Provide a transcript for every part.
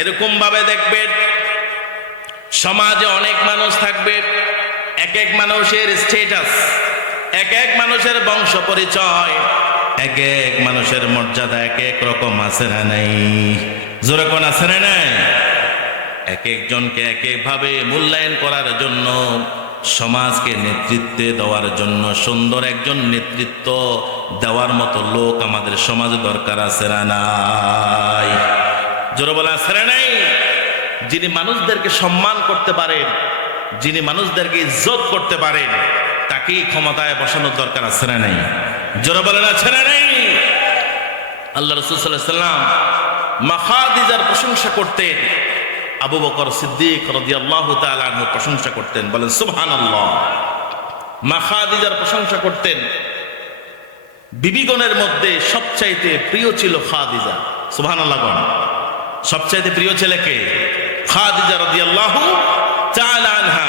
এরকম ভাবে দেখবেন সমাজে অনেক মানুষ থাকবে, এক এক মানুষের স্ট্যাটাস, এক এক মানুষের বংশ পরিচয়, এক এক মানুষের মর্যাদা এক এক রকম আছে না নাই? জোরে কোন আছে না নাই? এক একজনকে এক একভাবে মূল্যায়ন করার জন্য, সমাজকে নেতৃত্বে দেওয়ার জন্য সুন্দর একজন নেতৃত্ব দেওয়ার মতো লোক আমাদের সমাজে দরকার আছে না নাই? জোরে বলা আছে না নাই? যিনি মানুষদেরকে সম্মান করতে পারেন, যিনি মানুষদেরকে ইজ্জত করতে পারেন, তাকেই ক্ষমতায় বসানোর দরকার আছে না নাই? জোরে বলেন আছে না নাই? আল্লাহ রাসূল সাল্লাল্লাহু আলাইহি ওয়াসাল্লাম মা খাদিজার প্রশংসা করতেন, আবু বকর সিদ্দিক রাদিয়াল্লাহু তাআলা আনহু প্রশংসা করতেন। বলেন সুবহানাল্লাহ। মা খাদিজার প্রশংসা করতেন। বিবিগণের মধ্যে সবচাইতে প্রিয় ছিল খাদিজা। সুবহানাল্লাহ বলেন। সবচাইতে প্রিয় ছেলে কে? খাদিজা রাদিয়াল্লাহু তাআলা আনহা।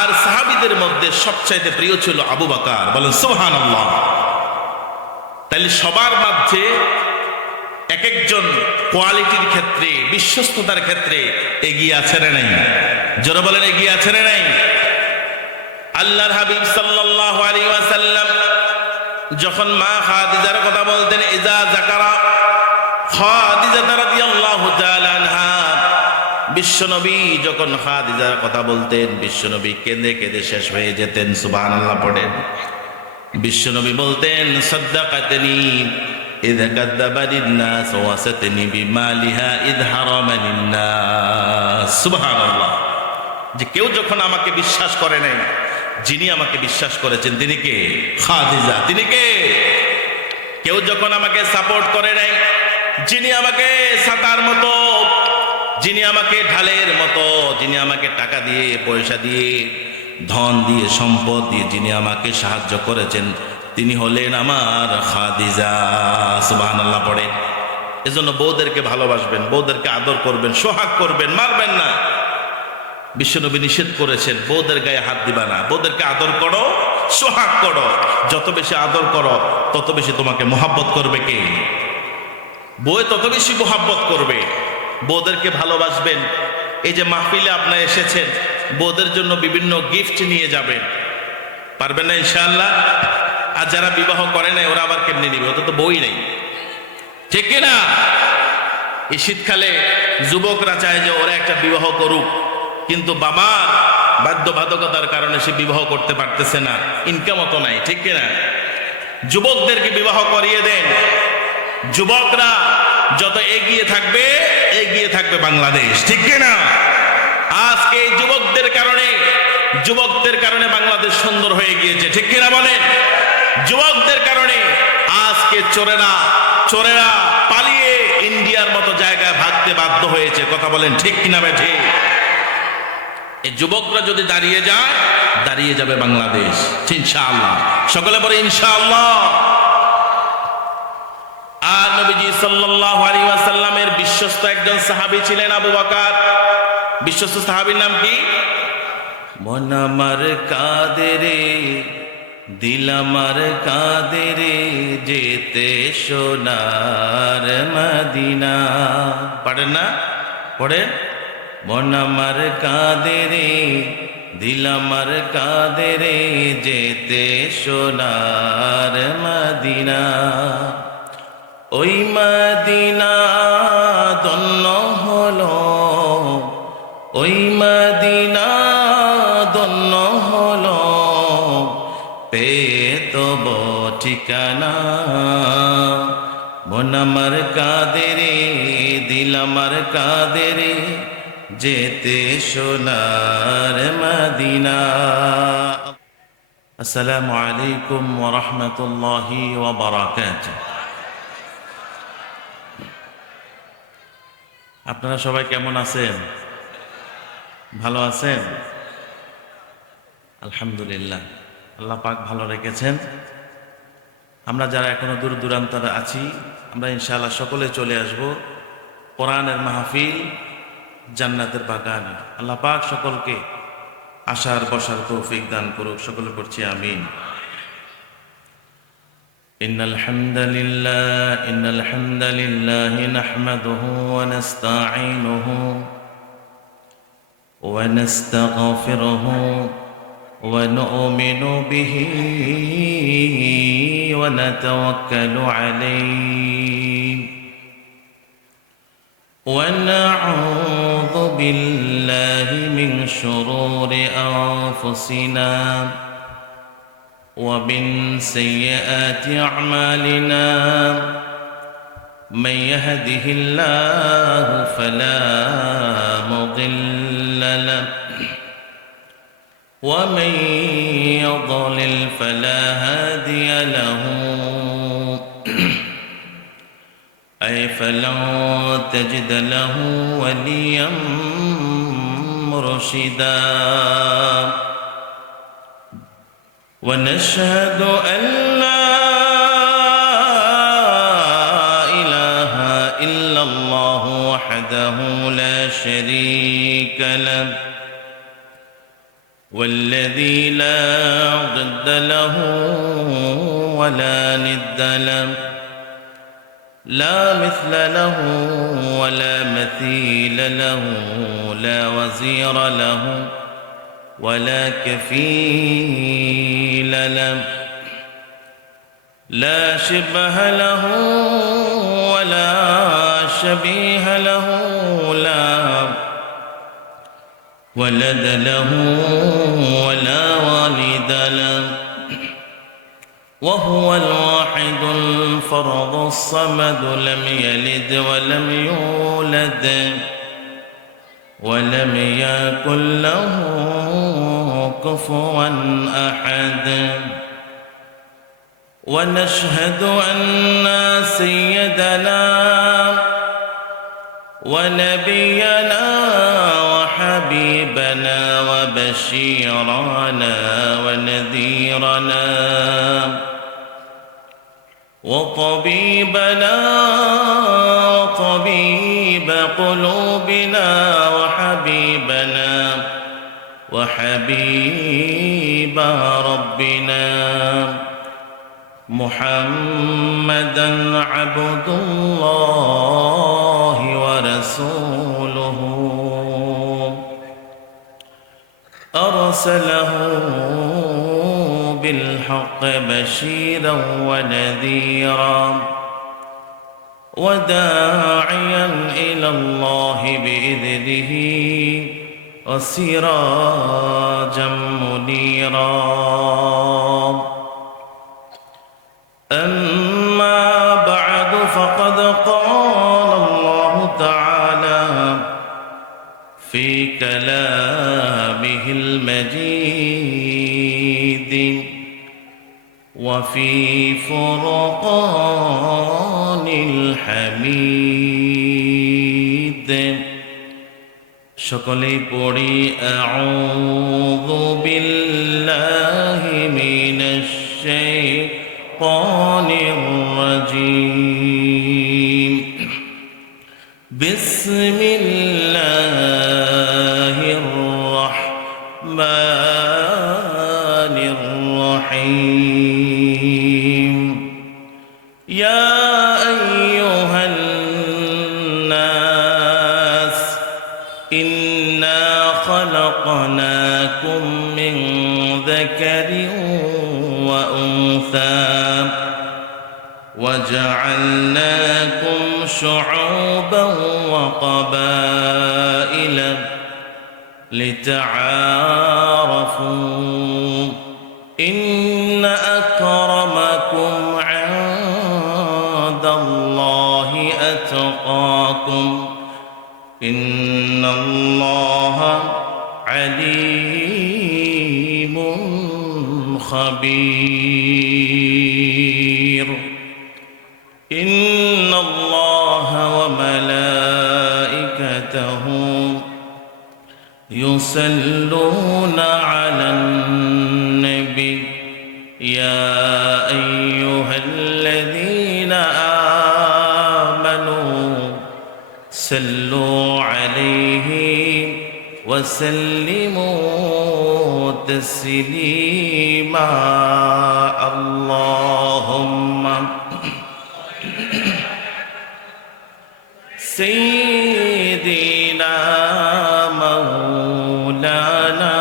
আর সাহাবীদের মধ্যে সবচাইতে প্রিয় ছিল আবু বকর। বলেন সুবহানাল্লাহ। তাহলে সবার মাঝে এক একজন কোয়ালিটির ক্ষেত্রে, বিশ্বস্ততার ক্ষেত্রে এগিয়ে আছে না নাই? জোরে বলেন এগিয়ে আছে না নাই? আল্লাহর হাবিব সাল্লাল্লাহু আলাইহি ওয়াসাল্লাম যখন মা খাদিজার কথা বলতেন, ইজা যাকারা খাদিজা রাদিয়াল্লাহু তাআলা আনহা, বিশ্বনবী যখন খাদিজার কথা বলতেন, বিশ্বনবী কেঁদে কেঁদে শেষ হয়ে যেতেন। সুবহানাল্লাহ পড়েন। বিশ্বনবী বলতেন, সাদ্দাকাতনি إذ كذبني الناس وستني بمالها إذ حرمني الناس। সুবহানাল্লাহ। যে কেউ যখন আমাকে বিশ্বাস করে নাই, যিনি আমাকে বিশ্বাস করেছেন তিনি কে? খাদিজা। তিনি কে? কেউ যখন আমাকে সাপোর্ট করে নাই, যিনি আমাকে ছাতার মতো, যিনি আমাকে ঢালের মতো, যিনি আমাকে টাকা দিয়ে, পয়সা দিয়ে, ধন দিয়ে, সম্পদ দিয়ে যিনি আমাকে সাহায্য করেছেন, তিনি হলেন আমার খাদিজা। সুবহানাল্লাহ পড়েন। এজন্য বউদেরকে ভালোবাসবেন, বউদেরকে আদর করবেন, সোহাগ করবেন, মারবেন না। বিশ্বনবী নিষেধ করেছেন বউদের গায়ে হাত দিবা না, বউদেরকে আদর করো, সোহাগ করো। যত বেশি আদর করো তত বেশি তোমাকে মোহাব্বত করবে কে? বউ তত বেশি মোহাব্বত করবে। বউদেরকে ভালোবাসবেন। এই যে মাহফিলে আপনারা এসেছেন, বউদের জন্য বিভিন্ন গিফট নিয়ে যাবেন। পারবেন না ইনশাআল্লাহ? আর যারা বিবাহ করে নাই ওরা আবার কেমনি নিবে? ওদের তো বই নেই, ঠিক কিনা? এই শীতকালে যুবকরা চায় যে ওরা একটা বিবাহ করুক, কিন্তু বাবার বাধ্যবাধকতার কারণে সে বিবাহ করতে পারতেছে না, ইনকাম অত নাই, ঠিক কিনা? যুবকদেরকে বিবাহ করিয়ে দেন। যুবকরা যত এগিয়ে থাকবে বাংলাদেশ, ঠিক কিনা? আজকে এই যুবকদের কারণে বাংলাদেশ সুন্দর হয়ে গিয়েছে, ঠিক কিনা বলেন? যুবকদের কারণে আজকে চোরেরা পালিয়ে ইন্ডিয়ার মতো জায়গায় ভাগতে বাধ্য হয়েছে। কথা বলেন ঠিক কিনা বেঠে? এই যুবকরা যদি দাঁড়িয়ে যাবে বাংলাদেশ ইনশাআল্লাহ। সকলে বলে ইনশাআল্লাহ। আর নবীজি সাল্লাল্লাহু আলাইহি ওয়াসাল্লামের বিশ্বস্ত একজন সাহাবী ছিলেন আবু বকর। বিশ্বস্ত সাহাবীর নাম কি? মন আমার কাঁদে রে, দিল আমার কাঁদে রে, যেতে সোনার মদিনা। পড়েন না? পড়েন। মন আমার কাঁদে রে, দিল আমার কাঁদে রে, যেতে সোনার মদিনা। ওই মদিনা ধন্য হলো, ওই মদিনা ধন্য হলো, পেয়ে তব ঠিকানা। মন আমার কাঁদে রে, দিল আমার কাঁদে রে, যেতে সোনার মদিনা। আসসালামু আলাইকুম ওয়া রাহমাতুল্লাহি ওয়া বারাকাতুহু। আপনারা সবাই কেমন আছেন? ভালো আছেন? আলহামদুলিল্লাহ, আল্লাহ পাক ভালো রেখেছেন। আমরা যারা এখনো দূর দূরান্তরে আছি, আমরা ইনশাআল্লাহ সকলে চলে আসব কোরআনের মাহফিল, জান্নাতের বাগান। আল্লাহ পাক সকলকে আসার বসার তৌফিক দান করুক। সকলে পড়ছি আমিন। إن الحمد لله نحمده ونستعينه ونستغفره ونؤمن به ونتوكل عليه ونعوذ بالله من شرور أنفسنا ومن سيئات أعمالنا من يهده الله فلا مضل له ومن يضلل فلا هادي له أي فلن تجد له وليا مرشدا ونشهد أن لا إله إلا الله وحده لا شريك له والذي لا ضد له ولا ند له لا مثل له ولا مثيل له لا وزير له ولا كفيل له لا شبه له ولا شبيه له لا ولد له ولا والد له وهو الواحد الفرد الصمد لم يلد ولم يولد ولم يكن له كفوا أحد ونشهد أن سيدنا ونبينا وحبيبنا وبشيرنا ونذيرنا وطبيبنا وطبيب قلوبنا وحبيب ربنا محمدا عبد الله ورسوله أرسله بالحق بشيرا ونذيرا وداعيا إلى الله بإذنه وسراجا منيرا أما بعد فقد قال الله تعالى في كلامه المجيد وفي فرقان الحميد সকলেই পড়ি আউযু বিল্লাহি মিনাশ শাইতানির রাজীম বিসমিল্লাহির রাহমানির রহিম ইয়া إنا خلقناكم من ذكر وأنثى وجعلناكم شعوبا وقبائل لتعارفوا إن أكرمكم عند الله أتقاكم إن الله عليم خبير إن الله وملائكته يصلون على النبي يا أيها الذين آمنوا صلوا عليه وسلموا تسليما اللهم سيدنا مولانا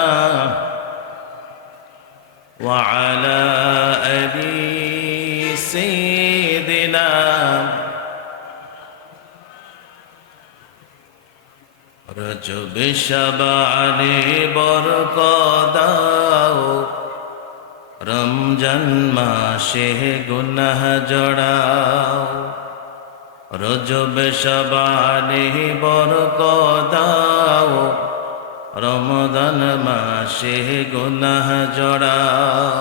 وعلى آل سيدنا রজব শাবানে বরকত দাও রমজান মাসে গুনাহ জড়াও রজব শাবানে বরকত দাও রমজান মাসে গুনাহ জড়াও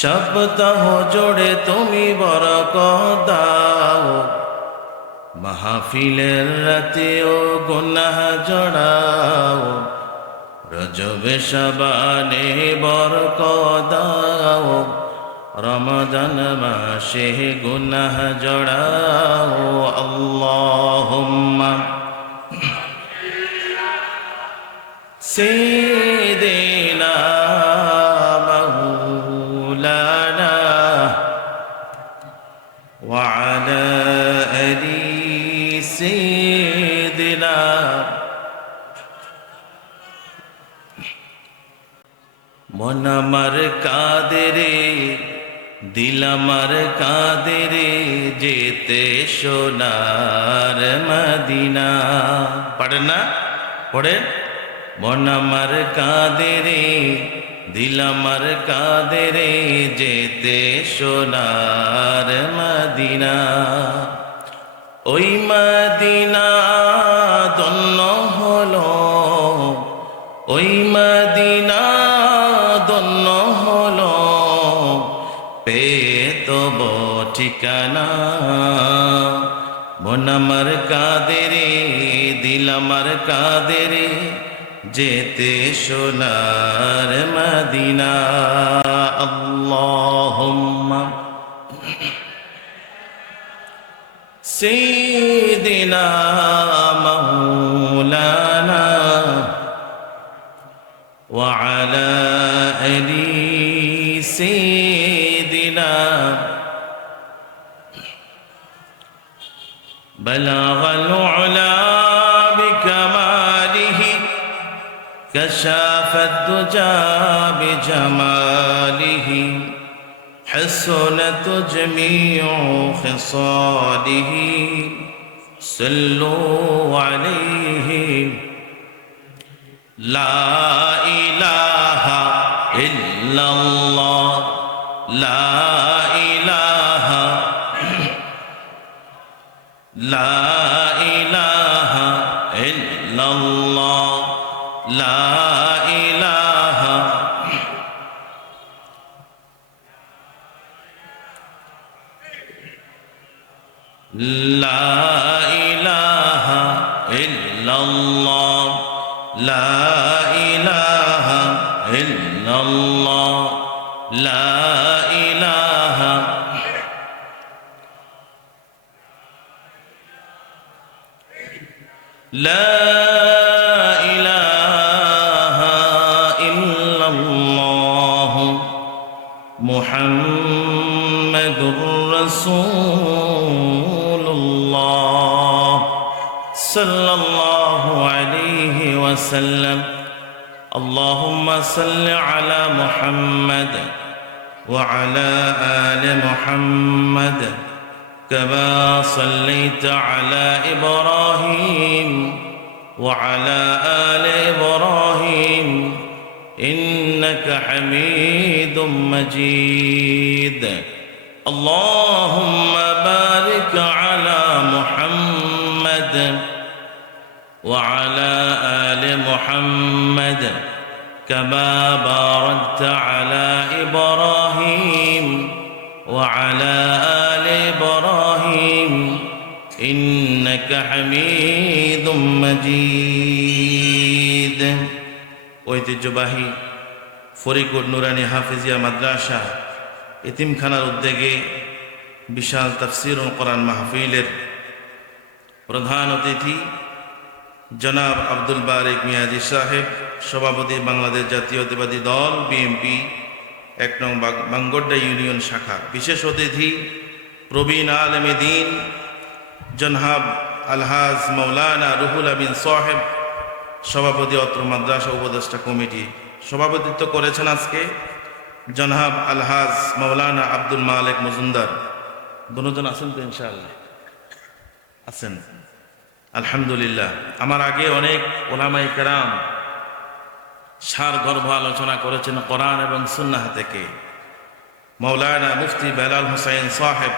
সপ্তাহ জুড়ে তুমি বরকত দাও মাহফিলের রাতেও গুনাহ জড়াও রজব শাবানে বরকত দাও রমজান মাসে গুনাহ জড়াও আল্লাহুম্মা সাইয়্যিদিনা মাওলানা ওয়া আলা আলি سيدنا মন আমার কাঁদে রে দিল আমার কাঁদে রে যেতে সোনার মদিনা পড়েন না পড়েন মন আমার কাঁদে রে দিল আমার কাঁদে রে যেতে সোনার মদিনা ওই মদিনা ধন্য হলো ওই মদিনা ধন্য হলো পেয়ে তব ঠিকানা মন আমার কাঁদে রে দিল আমার কাঁদে রে যেতে সোনার মদিনা আল্লাহুম্মা سيدنا مولانا وعلى آل سيدنا بلغ العلا بكماله كشف الدجى بجماله حسنت جميع خصاله صلوا عليه لا إله إلا الله لا إله لا إله إلا الله لا إله لا إله إلا الله لا إله إلا الله لا إله لا إله إلا الله محمد رسول الله صلى الله عليه وسلم اللهم صل على محمد وعلى آل محمد كما صليت على إبراهيم وعلى آل إبراهيم إنك حميد مجيد اللهم بارك على محمد وعلى آل محمد كما باركت على إبراهيم وعلى آل إبراهيم إنك حميد مجيد ঐতিহ্যবাহী ফরিদপুর নুরানি হাফিজিয়া মাদ্রাসা এতিমখানার উদ্যোগে বিশাল তাফসীরুল কোরআন মাহফিলের প্রধান অতিথি জনাব আব্দুল বারিক মিয়াজি সাহেব, সভাপতি বাংলাদেশ জাতীয়তাবাদী দল বিএনপি, 1 নং বাঙ্গড্ডা ইউনিয়ন শাখা। বিশেষ অতিথি প্রবীণ আলেমে দ্বীন জনাব আলহাজ মৌলানা রুহুল আমিন সাহেব, সভাপতি অত্র মাদ্রাসা উপদেষ্টা কমিটি। সভাপতিত্ব করেছেন আজকে জনাব আলহাজ মৌলানা আব্দুল মালেক মজুমদার। দুজন আছেন তো ইনশাআল্লাহ? আছেন, আলহামদুলিল্লাহ। আমার আগে অনেক ওলামায়ে কেরাম সারগর্ভ আলোচনা করেছেন কোরআন এবং সুন্নাহ থেকে। মৌলানা মুফতি বেলাল হুসাইন সাহেব,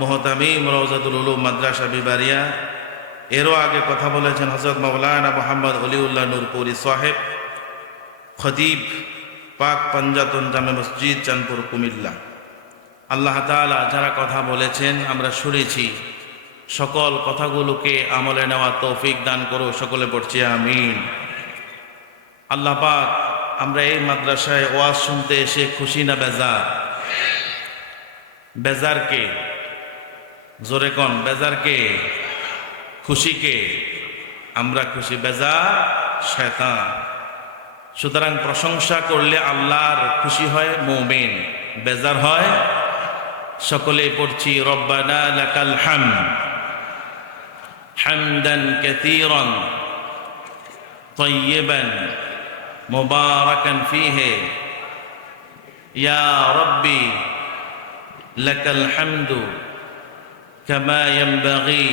মুহতামিম রওজাতুল উলুম মাদ্রাসা বিবারিয়া। এরও আগে কথা বলেছেন হযরত মৌলানা মোহাম্মদ অলিউল্লাহ নূরপুরি সাহেব, খতিব পাক পাঞ্জাতন জামে মসজিদ চাঁদপুর কুমিল্লা। আল্লাহ তাআলা যারা কথা বলেছেন আমরা শুনেছি, সকল কথাগুলোকে আমলে নেওয়া তৌফিক দান করো, সকলে পড়ছি আমিন। আল্লাহ পাক আমরা এই মাদ্রাসায় ওয়াজ শুনতে এসে খুশি না বেজার? বেজার কে? জোরে কোন বেজার কে? খুশি কে? আমরা খুশি, বেজার শয়তান। সুতরাং প্রশংসা করলে আল্লাহর খুশি হয় মুমিন, বেজার হয়। সকলে পড়ছি রব্বানা লাকাল হামদ হামদান কাসীরান তাইয়িবান মুবারাকান ফীহি ইয়া রাব্বি লাকাল হামদু কামা ইয়ানবাগি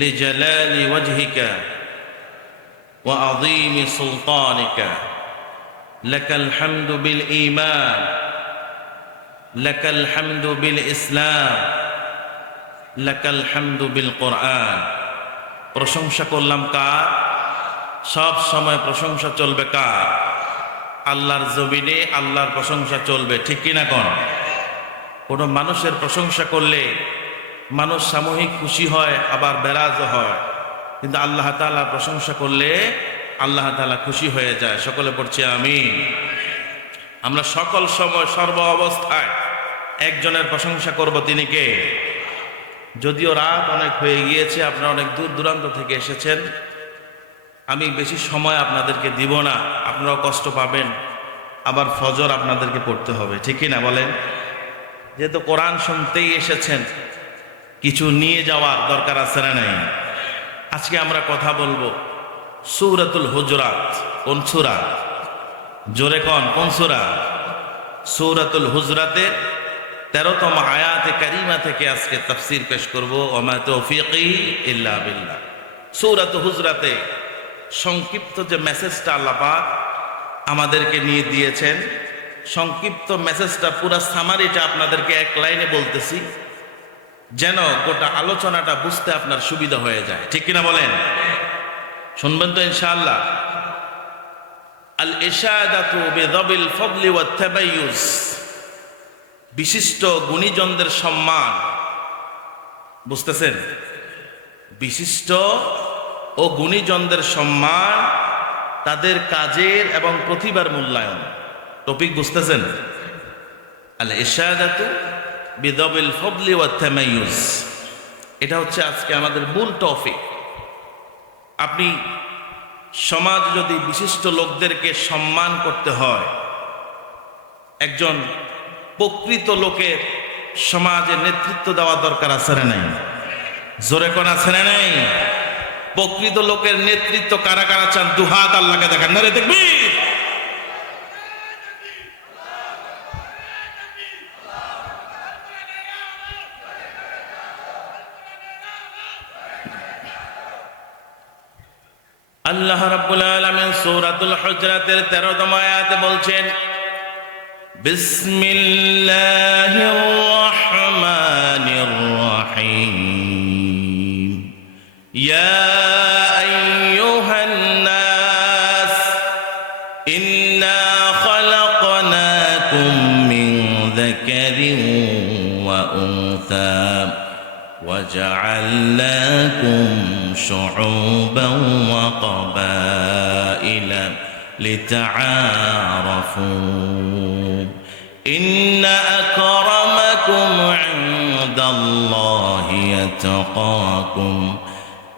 লিজালালি ওয়াজহিকা ওয়া আযীমি সুলতানিকা লাকাল হামদু বিল ঈমান লাকাল হামদু বিল ইসলাম লাকাল হামদু বিল কোরআন। প্রশংসা করলাম কার? সব সময় প্রশংসা চলবে কার? আল্লাহর জমিনে আল্লাহর প্রশংসা চলবে, ঠিক কিনা কোন? কোনো মানুষের প্রশংসা করলে মানুষ সামূহিক খুশি হয়, আবার বেরাজও হয়, কিন্তু আল্লাহ তাআলা প্রশংসা করলে আল্লাহ তাআলা খুশি হয়ে যায়। সকলে পড়ছি আমিন। আমরা সকল সময় সর্ব অবস্থায় একজনের প্রশংসা করব, তিনি কে? যদিও রাত অনেক হয়ে গিয়েছে, আপনারা অনেক দূর দূরান্ত থেকে এসেছেন, আমি বেশি সময় আপনাদেরকে দিব না, আপনারাও কষ্ট পাবেন। আবার ফজর আপনাদেরকে পড়তে হবে, ঠিক কিনা বলেন? যেহেতু কোরআন শুনতেই এসেছেন, কিছু নিয়ে যাওয়ার দরকার আছে না নাই? আজকে আমরা কথা বলবো সূরাতুল হুজরাত। কোন সূরা? জোরে কোন, কোন সূরা? সূরাতুল হুজরাতের 13তম আয়াতে কারিমা থেকে আজকে তাফসীর পেশ করব। ওমা তৌফিকি ইল্লা বিল্লাহ। সূরাতুল হুজরাতে সংক্ষিপ্ত যে মেসেজটা আল্লাহ পাক আমাদেরকে নিয়ে দিয়েছেন, সংক্ষিপ্ত মেসেজটা, পুরা সামারিটা আপনাদেরকে এক লাইনে বলতেছি, যেন গোটা আলোচনাটা বুঝতে আপনার সুবিধা হয়ে যায়, ঠিক কিনা বলেন? শুনবেন তো ইনশাআল্লাহ? আল ইশাদাতু বিযাবিল ফাদলি ওয়াত তাবায়ুজ, বিশিষ্ট গুণীজনদের সম্মান। বুঝতেছেন? বিশিষ্ট ও গুণীজনদের সম্মান, তাদের কাজের এবং প্রতিভার মূল্যায়ন। টপিক বুঝতেছেন? আল ইশাদাতু বিযাবিল ফাদলি ওয়াত তামাইয়ুজ, এটা হচ্ছে আজকে আমাদের মূল টপিক। আপনি সমাজ যদি বিশিষ্ট লোকদেরকে সম্মান করতে হয়, একজন প্রকৃত লোকের সমাজে নেতৃত্ব দেওয়া দরকার আছে না নাই? জোরে কোন আছে না নাই? প্রকৃত লোকের নেতৃত্ব কারা কারা চান? দুহাত আল্লাহকে দেখান, নারে তাকবীর। আল্লাহ রাব্বুল আলামিন সূরাতুল হুজরাতের 13তম আয়াতে বলছেন, বিসমিল্লাহির রহমানির রহিম, ইয়া আইয়ুহান নাস ইন্না খালাকনাকুম মিন যাকারিন ওয়া উনসা وجعلناكم شعوبا وقبائل لتعارفوا إن أكرمكم عند الله يتقاكم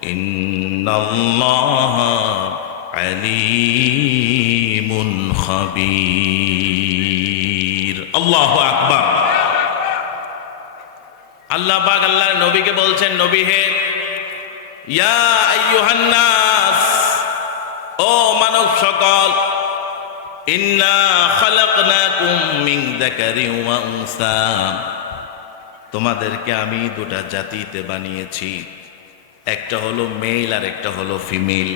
إن الله عليم خبير. আল্লাহু আকবার। আল্লাহ পাক আল্লাহর নবীকে বলছেন, নবী হে, ইয়া আইয়ুহান নাস, ও মানব সকল, ইন্না খালাকনাকুম মিন যাকারিন ওয়া উনসা, তোমাদেরকে আমি দুটা জাতিতে বানিয়েছি, একটা হলো মেল আর একটা হলো ফিমেল,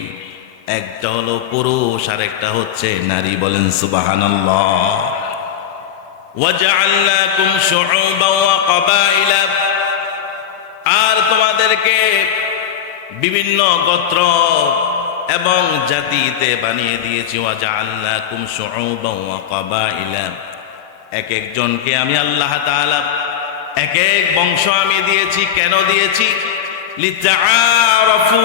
একটা হলো পুরুষ আর একটা হচ্ছে নারী। বলেন সুবহানাল্লাহ। ওয়াজআলনাকুম শুউবান ওয়া ক্বাবাইলা, আর তোমাদেরকে বিভিন্ন গোত্র এবং জাতিতে বানিয়ে দিয়েছি। ওয়াজআলনাকুম শুউবান ওয়া ক্বাবাইলা, এক একজনকে আমি আল্লাহ তাআলা এক এক বংশ আমি দিয়েছি। কেন দিয়েছি? লিতাআরাফু,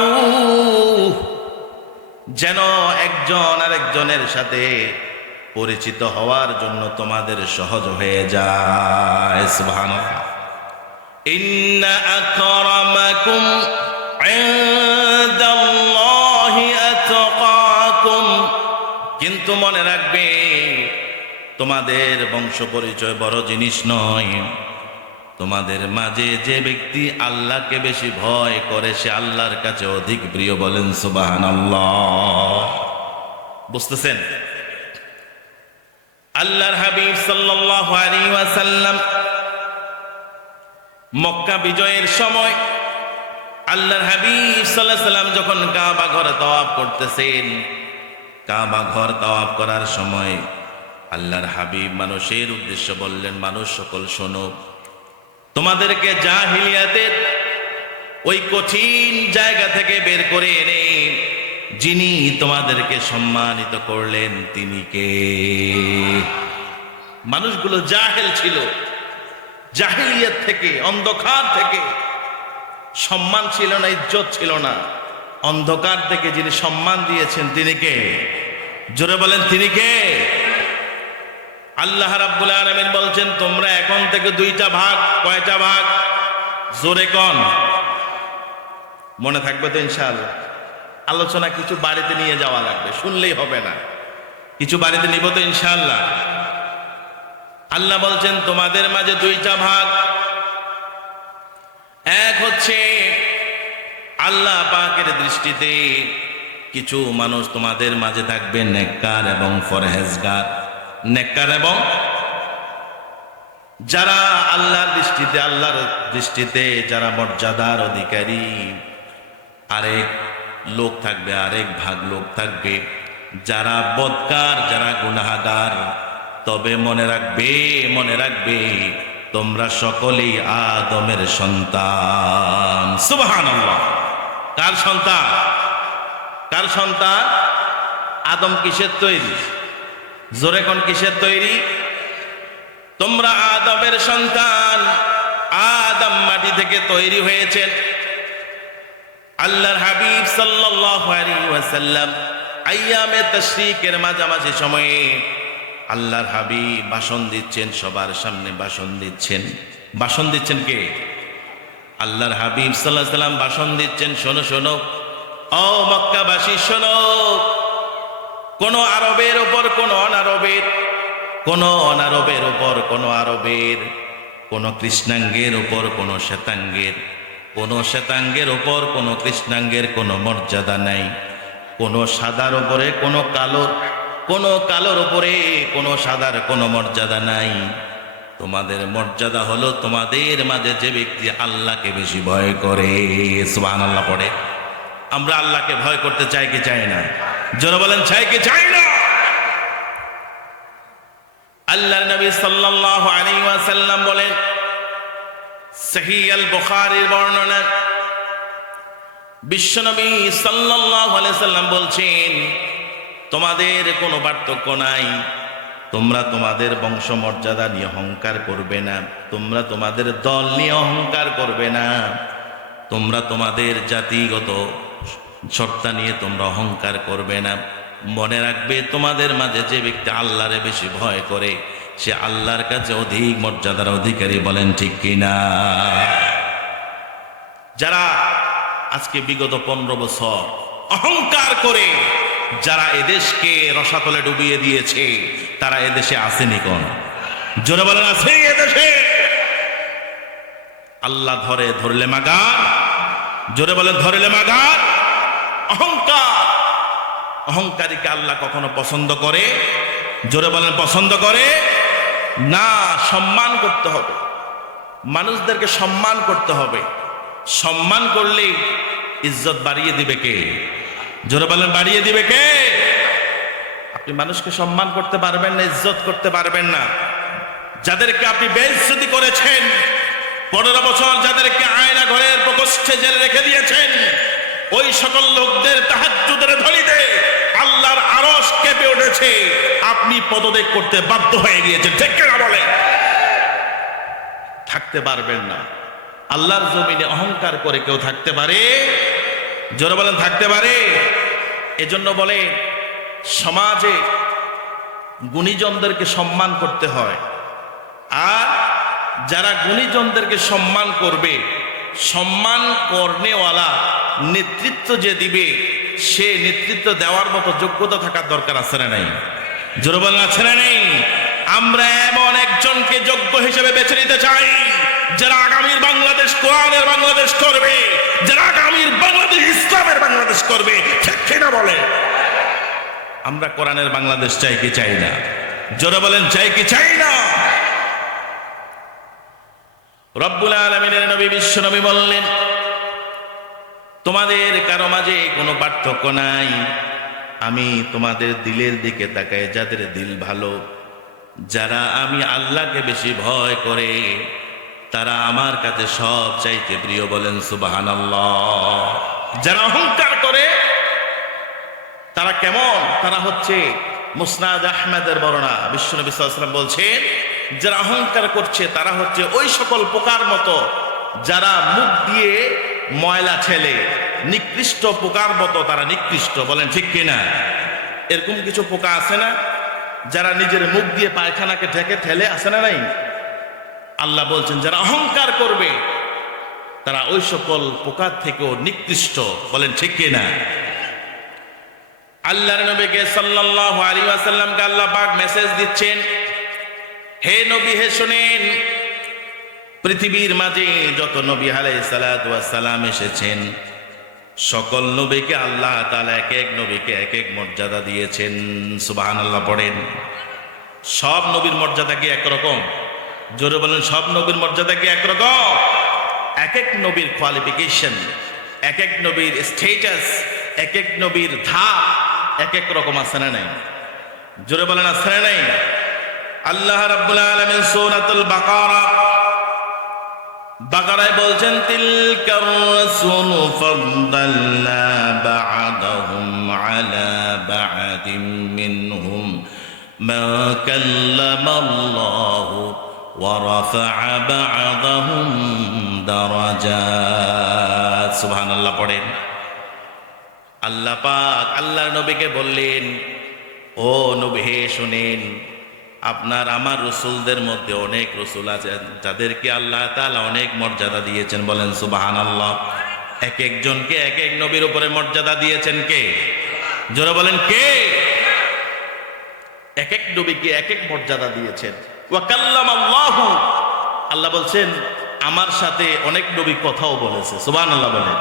যেন একজন আরেকজনের সাথে পরিচিত হওয়ার জন্য তোমাদের সহজ হয়ে যায়। সুবহানাল্লাহ। ইন্না আকরামাকুম ইনদাল্লাহি আতকাকুম, কিন্তু মনে রাখবে তোমাদের বংশ পরিচয় বড় জিনিস নয়, তোমাদের মাঝে যে ব্যক্তি আল্লাহকে বেশি ভয় করে সে আল্লাহর কাছে অধিক প্রিয়। বলেন সুবহানাল্লাহ। বুঝতেছেন? আল্লাহর হাবিব সাল্লাল্লাহু আলাইহি ওয়াসাল্লাম মক্কা বিজয়ের সময় আল্লাহর হাবিব সাল্লাল্লাহু আলাইহি ওয়াসাল্লাম যখন কাবা ঘর তাওয়াফ করতেছেন, কাবা ঘর তাওয়াফ করার সময় আল্লাহর হাবিব মানুষের উদ্দেশ্যে বললেন, মানুষ সকল শোনো, তোমাদেরকে জাহিলিয়াতের ওই কঠিন জায়গা থেকে বের করে এনে যিনি তোমাদেরকে সম্মানিত করলেন তিনি কে? মানুষগুলো জাহেল ছিল, জাহিলিয়াত থেকে, অন্ধকার থেকে সম্মান ছিল না, ইজ্জত ছিল না। অন্ধকার থেকে যিনি সম্মান দিয়েছেন তিনি কে? জোরে বলেন, তিনি কে? আল্লাহ রাব্বুল আলামিন বলছেন, তোমরা এখন থেকে দুইটা ভাগ। কয়টা ভাগ? জোরে কোন? মনে থাকবে তো ইনশাআল্লাহ? আলোচনা কিছু বাড়িতে নিয়ে যাওয়া লাগবে, শুনলেই হবে না, কিছু বাড়িতে নিব তো ইনশাআল্লাহ। আল্লাহ বলছেন তোমাদের মাঝে দুইটা ভাগ। এক হচ্ছে আল্লাহ পাকের দৃষ্টিতে কিছু মানুষ তোমাদের মাঝে থাকবে নেককার এবং পরহেজগার। নেককার এবং যারা আল্লাহর দৃষ্টিতে যারা মর্যাদার অধিকারী। আরেক লোক থাকবে, আরেক ভাগ লোক থাকবে যারা বদকার, যারা গুনাহগার। তবে মনে রাখবে তোমরা সকলেই আদমের সন্তান। সুবহানাল্লাহ। কার সন্তান? কার সন্তান? আদম কিসের তৈরি? জোরে কোন কিসের তৈরি? তোমরা আদমের সন্তান। আদম মাটি থেকে তৈরি হয়েছেন। আল্লাহর হাবিব সাল্লাল্লাহু আলাইহি ওয়াসাল্লাম আইয়ামে তাশরিকের মাঝামাঝি সময়ে আল্লাহর হাবিব ভাষণ দিচ্ছেন, সবার সামনে ভাষণ দিচ্ছেন। ভাষণ দিচ্ছেন কে? আল্লাহর হাবিব সাল্লাল্লাহু আলাইহি ওয়াসাল্লাম ভাষণ দিচ্ছেন। শোনো শোনো, ও মক্কাবাসী শোনো, কোন আরবের উপর কোন অনারবের, কোন অনারবের উপর কোন আরবের, কোন কৃষ্ণাঙ্গের উপর কোন শ্বেতাঙ্গের, কোন শ্বেতাঙ্গের উপর কোন কৃষ্ণাঙ্গের কোন মর্যাদা নাই। কোন সাদার উপরে কোন কালোর, কোন কালোর উপরে কোন সাদার কোন মর্যাদা নাই। তোমাদের মর্যাদা হলো তোমাদের মাঝে যে ব্যক্তি আল্লাহকে বেশি ভয় করে। সুবহানাল্লাহ পড়ে। আমরা আল্লাহকে ভয় করতে চাই কি চাই না? জোরে বলেন, চাই কি চাই না? আল্লাহর নবী সাল্লাল্লাহু আলাইহি ওয়াসাল্লাম বলেন, সহিহ আল বুখারীর বর্ণনা, বিশ্বনবী সাল্লাল্লাহু আলাইহি ওয়াসাল্লাম বলছেন, তোমাদের কোনো পার্থক্য নাই। তোমরা তোমাদের বংশ মর্যাদা নিয়ে অহংকার করবে না, তোমরা তোমাদের দল নিয়ে অহংকার করবে না, তোমরা তোমাদের জাতিগত সত্তা নিয়ে তোমরা অহংকার করবে না। মনে রাখবে তোমাদের মাঝে যে ব্যক্তি আল্লাহরে বেশি ভয় করে সে আল্লাহর কাছে অধিক মর্যাদার অধিকারী। বলেন ঠিক কিনা? যারা আজকে বিগত 15 বছর অহংকার করে যারা এদেশকে রসাতলে ডুবিয়ে দিয়েছে তারা এদেশে আসেনি কোন? জোরে বলেন আছে এদেশে? আল্লাহ ধরলে মাগার। জোরে বলেন ধরলে মাগার। অহংকার, অহংকারীকে আল্লাহ কখনো পছন্দ করে? জোরে বলেন পছন্দ করে না। সম্মান করতে হবে, মানুষদেরকে সম্মান করতে হবে। সম্মান করলে ইজ্জত বাড়িয়ে দিবে কে? জোরে বলেন বাড়িয়ে দিবে কে? আপনি মানুষকে সম্মান করতে পারবেন না, ইজ্জত করতে পারবেন না। যাদেরকে আপনি বেইজ্জতি করেছেন, 15 বছর যাদেরকে আয়না ঘরের প্রকোষ্ঠে জেলে রেখে দিয়েছেন, ওই সকল লোকদের তাহাজ্জুদের ধ্বনিতে আল্লাহর আরশ কেঁপে উঠেছে। আপনি পদত্যাগ করতে বাধ্য হয়ে গিয়েছেন, ঠিক কিনা বলেন? থাকতে পারবেন না। আল্লাহর জমিনে অহংকার করে কেউ থাকতে পারে? জোরে বলেন থাকতে পারে? এজন্য বলে সমাজে গুণীজনদেরকে সম্মান করতে হয়। আর যারা গুণীজনদেরকে সম্মান করবে, সম্মান করনেওয়ালা নেতৃত্ব যে দিবে, সে নেতৃত্ব দেওয়ার মতো যোগ্যতা থাকার দরকার আছে না নাই? জোরে বলেন আছে না নেই? আমরা এমন একজনকে যোগ্য হিসেবে বেছে নিতে চাই, যারা আগামীর বাংলাদেশ কোরআনের বাংলাদেশ করবে, যারা আগামীর বাংলাদেশ ইসলামের বাংলাদেশ করবে, ঠিক কিনা বলে? আমরা কোরআনের বাংলাদেশ চাই কি চাই না? জোরে বলেন চাই কি চাই না? রব্বুল আলামিনের নবী বিশ্ব নবী বললেন, তোমাদের কারো মাঝে কোনো পার্থক্য নাই। আমি তোমাদের দিলের দিকে তাকাই, যাদের দিল ভালো, যারা আমি আল্লাহকে বেশি ভয় করে, তারা আমার কাছে সব চাইতে প্রিয়। বলেন সুবহানাল্লাহ। যারা অহংকার করে তারা কেমন? তারা হচ্ছে মুসনাদ আহমেদের বর্ণনা, বিশ্বনবী সাল্লাল্লাহু আলাইহি ওয়াসাল্লাম বলছেন, যারা অহংকার করছে তারা হচ্ছে ওই সকল পোকার মতো যারা মুখ দিয়ে ময়লা ঠেলে, নিকৃষ্ট পোকার মতো তারা নিকৃষ্ট। বলেন ঠিক কিনা? এরকম কিছু পোকা আছে না যারা নিজের মুখ দিয়ে পায়খানাকে ঢেকে ঠেলে? আছে না নাই? আল্লাহ বলছেন যারা অহংকার করবে তারা ওই সকল পোকার থেকেও নিকৃষ্ট। বলেন ঠিক কিনা? আল্লাহর নবীকে সাল্লাল্লাহু আলাইহি ওয়াসাল্লামকে আল্লাহ পাক মেসেজ দিচ্ছেন, হে নবী, হে শুনেন, পৃথিবীর মাঝে যত নবী আলাইহিস সালাতু ওয়াস সালাম এসেছেন, সকল নবীকে আল্লাহ তাআলা এক এক নবীকে এক এক মর্যাদা দিয়েছেন। সুবহানাল্লাহ পড়েন। সব নবীর মর্যাদা কি একরকম? জোরে বলেন সব নবীর মর্যাদা কি একরকম? এক এক নবীর কোয়ালিফিকেশন, এক এক নবীর স্ট্যাটাস, এক এক নবীর ধাপ এক এক রকম আছে না নাই? জোরে বলেন আছে না নাই? আল্লাহ রাব্বুল আলামিন সূরাতুল বাকারায় বলছেন, তিলকার রাসূলু ফাদ্দালনা বা'দাহুম আলা বা'দিন মিনহুম মা কাল্লামাল্লাহু ওয়া রাফা'a বা'দাহুম দারাজাত। সুবহানাল্লাহ পড়েন। আল্লাহ পাক আল্লাহর নবীকে বললেন, ও নবী, হে শুনেন, আপনার আমার রসুলদের মধ্যে অনেক রসুল আছেন যাদেরকে আল্লাহ তাআলা অনেক মর্যাদা দিয়েছেন। বলেন সুবহানাল্লাহ। এক একজনকে এক এক নবীর উপরে মর্যাদা দিয়েছেন কে? জোরে বলেন কে? এক এক নবীকে এক এক মর্যাদা দিয়েছেন। ওয়া কাল্লামাল্লাহু, আল্লাহ বলছেন আমার সাথে অনেক নবী কথাও বলেছে। সুবহানাল্লাহ বলেন।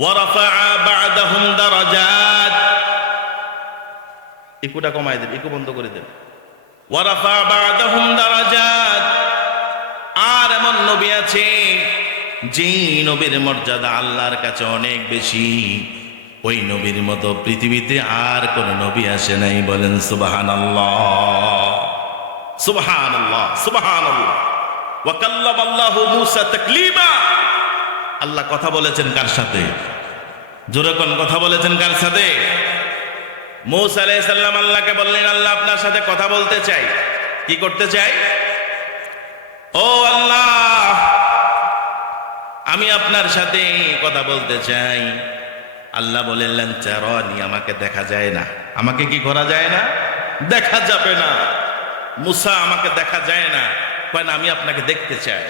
ওয়া রাফা'a বা'দাহুম দারাজাত, ইকুটা কমাই দেন, ইকু বন্ধ করে দেন। ওয়া রাফা'a বা'দাহুম দারাজাত, আর এমন নবী আছে যে নবীর মর্যাদা আল্লাহর কাছে অনেক বেশি, ওই নবীর মতো পৃথিবীতে আর কোন নবী আসে নাই। বলেন সুবহানাল্লাহ, সুবহানাল্লাহ, সুবহানাল্লাহ। ওয়া কাল্লামাল্লাহু মূসা তাকলিমা, আল্লাহ কথা বলেছেন কার সাথে? জোরে কোন কথা বলেছেন কার সাথে? মূসা আলাইহিস সালাম আল্লাহকে বললেন, আল্লাহ আপনার সাথে কথা বলতে চাই। কি করতে চাই? ও আল্লাহ, আমি আপনার সাথে কথা বলতে চাই। আল্লাহ বললেন, চারানি, আমাকে দেখা যায় না। আমাকে কি করা যায় না? দেখা যাবে না। মূসা, আমাকে দেখা যায় না। কারণ আমি আপনাকে দেখতে চাই।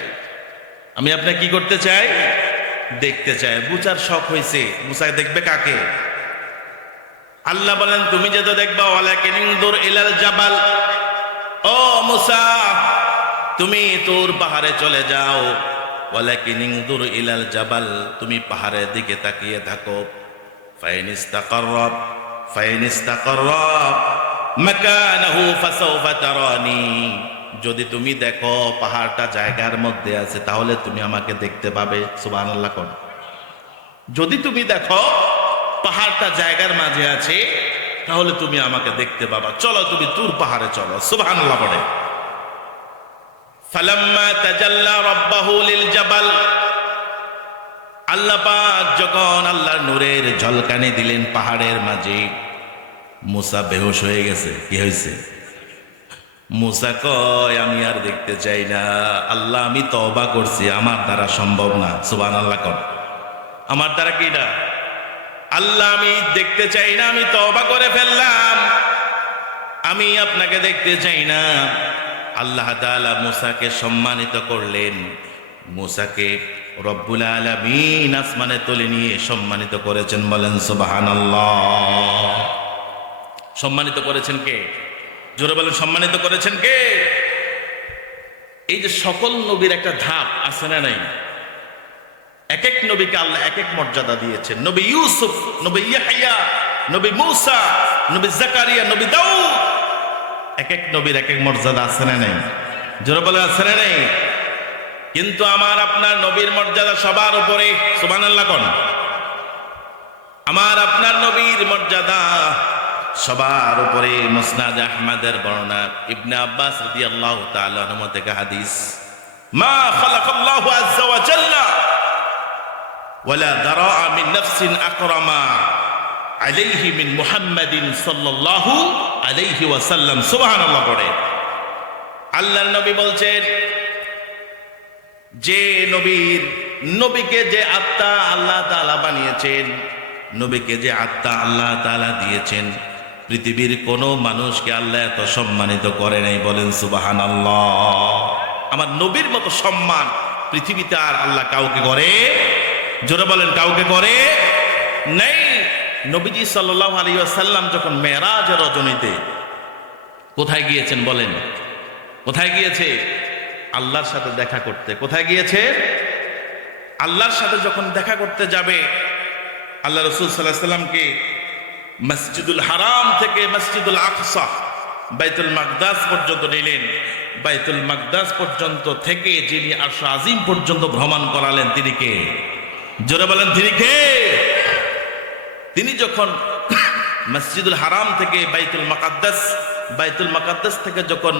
আমি আপনাকে কি করতে চাই? দেখতে চাই। বুঝার শখ হয়েছে, মূসা দেখবে কাকে? আল্লাহ বলেন, তুমি যেটা দেখবা, ওয়ালাকিন ইনজুর ইলাল জাবাল, ও ও মুসা, তুমি তুর পাহাড়ে চলে যাও, ওয়ালাকিন ইনজুর ইলাল জাবাল, তুমি পাহাড়ের দিকে তাকিয়ে থাকো। ফাইন ইস্তাকাররা মাকানাহু ফাসাউফা তারানি, যদি তুমি দেখো পাহাড়টা জায়গার মধ্যে আছে তাহলে তুমি আমাকে দেখতে পাবে। সুবহানাল্লাহ কোন। যদি তুমি দেখো পাহাড়টা জায়গার মাঝে আছে তাহলে তুমি আমাকে দেখতে পাবা, চলো তুমি তুর পাহাড়ে চলো। সুবহানাল্লাহ পড়ে। ফালাম্মা তাজাল্লা রাব্বাহু লিল জাবাল, আল্লাহ পাক যখন আল্লাহর নূরের ঝলকানি দিলেন পাহাড়ের মাঝে, মুসা বেহুশ হয়ে গেছে। কি হয়েছে? মুসা কয় আমি আর দেখতে চাই না, আল্লাহ আমি তওবা করছি, আমার দ্বারা সম্ভব না। সুবহানাল্লাহ কোন। আমার দ্বারা কি না? আল্লাহ আমি দেখতে চাই না, আমি তওবা করে ফেললাম, আমি আপনাকে দেখতে চাই না। আল্লাহ তাআলা মুসাকে সম্মানিত করলেন। মুসাকে রব্বুল আলামিন আসমানে তুলে নিয়ে সম্মানিত করেছেন। বলেন সুবহানাল্লাহ। সম্মানিত করেছেন কে? জোরে বলেন, সম্মানিত করেছেন কে? এই যে সকল নবীর একটা ধাপ আছে না নাই? এক এক নবীকে আল্লাহ এক এক মর্যাদা দিয়েছেন। নবী ইউসুফ, নবী ইয়াহইয়া, নবী মূসা, নবী জাকারিয়া, নবী দাউদ, এক এক নবীর এক এক মর্যাদা আছে না নাই? জোরে বলে আছে না নাই? কিন্তু আমার আপনার নবীর মর্যাদা সবার উপরে। সুবহানাল্লাহ কোন। আমার আপনার নবীর মর্যাদা সবার উপরে। মুসনাদ আহমদের বর্ণনা, ইবনে আব্বাস রাদিয়াল্লাহু তাআলা আনহু থেকে হাদিস, মা খালাকাল্লাহু আযজা ওয়া জাল্লা ওয়ালা দারা'a মিন নাফসিন আকরামা আলাইহি মিন মুহাম্মাদিন সাল্লাল্লাহু আলাইহি ওয়াসাল্লাম। সুবহানাল্লাহ পড়ে। আল্লাহর নবী বলছেন, যে নবীকে যে আত্মা আল্লাহ তাআলা বানিয়েছেন, নবীকে যে আত্মা আল্লাহ তাআলা দিয়েছেন, পৃথিবীর কোন মানুষকে আল্লাহ এত সম্মানিত করে নাই। বলেন সুবহানাল্লাহ। আমার নবীর মতো সম্মান পৃথিবীতে আর আল্লাহ কাউকে করে? জোরে বলেন, কাউকে করে নাই। নবীজি সাল্লাল্লাহু আলাইহি ওয়াসাল্লাম যখন মেরাজের রজনীতে কোথায় গিয়েছেন বলেন? কোথায় গিয়েছে? আল্লাহর সাথে দেখা করতে। কোথায় গিয়েছে? আল্লাহর সাথে যখন দেখা করতে যাবে, আল্লাহ রাসূল সাল্লাল্লাহু আলাইহি ওয়াসাল্লামকে মসজিদুল হারাম থেকে মসজিদুল আকসা বাইতুল মাকদাস পর্যন্ত নিলেন। বাইতুল মাকদাস পর্যন্ত থেকে যিনি আরশ আজিম পর্যন্ত ভ্রমণ করালেন তিনি কে? জোরে বলেন, তিনি কে? তিনি যখন মসজিদুল হারাম থেকে বাইতুল মাকদাস থেকে যখন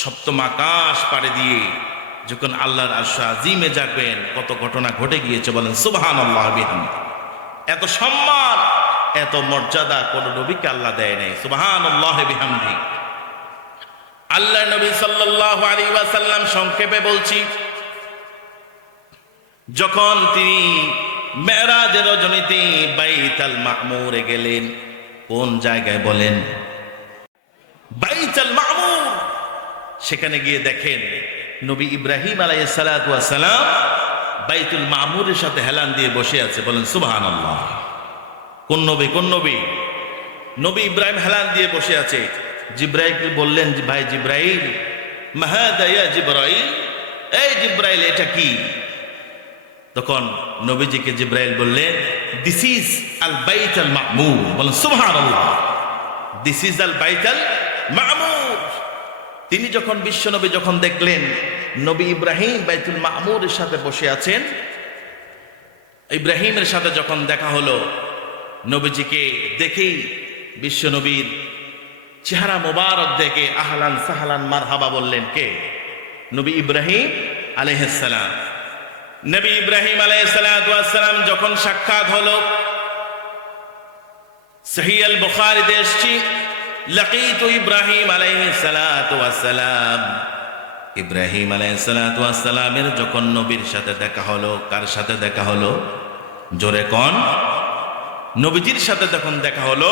সপ্তম আকাশ পাড়ি দিয়ে যখন আল্লাহর আরশ আজিমে যাবেন, কত ঘটনা ঘটে গিয়েছে। বলেন সুবহানাল্লাহ বিহামদি। এত সম্মান, এত মর্যাদা কোন নবীকে আল্লাহ দেয় নাই। সুবহানাল্লাহ বিহামদি। আল্লাহ নবী সাল্লাল্লাহু আলাইহি ওয়াসাল্লাম, সংক্ষেপে বলছি, যখন তিনি মেরাজের রজনীতে বাইতুল মামুরে গেলেন। কোন জায়গায় বলেন? বাইতুল মামুর। সেখানে গিয়ে দেখেন নবী ইব্রাহিম আলাইহিস সালাতু ওয়াস সালাম বাইতুল মামুরের সাথে হেলান দিয়ে বসে আছে। বলেন সুবহানাল্লাহ। কোন নবী? কোন নবী? নবী ইব্রাহিম হেলান দিয়ে বসে আছে। জিব্রাইল বললেন, ভাই জিব্রাইল, মা হাদা ইয়া জিব্রাইল, এই জিব্রাইল এটা কি? তখন নবীজিকে জিব্রাইল বললেন, দিস ইজ আল বাইতুল মামুর। বলেন সুবহানাল্লাহ। দিস ইজ আল বাইতুল মামুর। তিনি যখন বিশ্বনবী যখন দেখলেন নবী ইব্রাহিম বাইতুল মামুরের সাথে বসে আছেন, ইব্রাহিমের সাথে যখন দেখা হলো, নবীজিকে দেখেই বিশ্বনবীর চেহারা মোবারক দেখে আহলান সাহলান মারহাবা বললেন। কে? নবী ইব্রাহিম আলাইহিস সালাম। নবী ইব্রাহিম আলাইহিস সালাতু ওয়াস সালাম যখন সাক্ষাৎ হলো, সহিহ আল বুখারীতে এসেছে, লাকিতু ইব্রাহিম আলাইহিস সালাতু ওয়াস সালাম। ইব্রাহিম আলাইহিস সালাতু ওয়াস সালামের যখন নবীর সাথে দেখা হলো, কার সাথে দেখা হলো? জোরে কোন? নবীজির সাথে যখন দেখা হলো,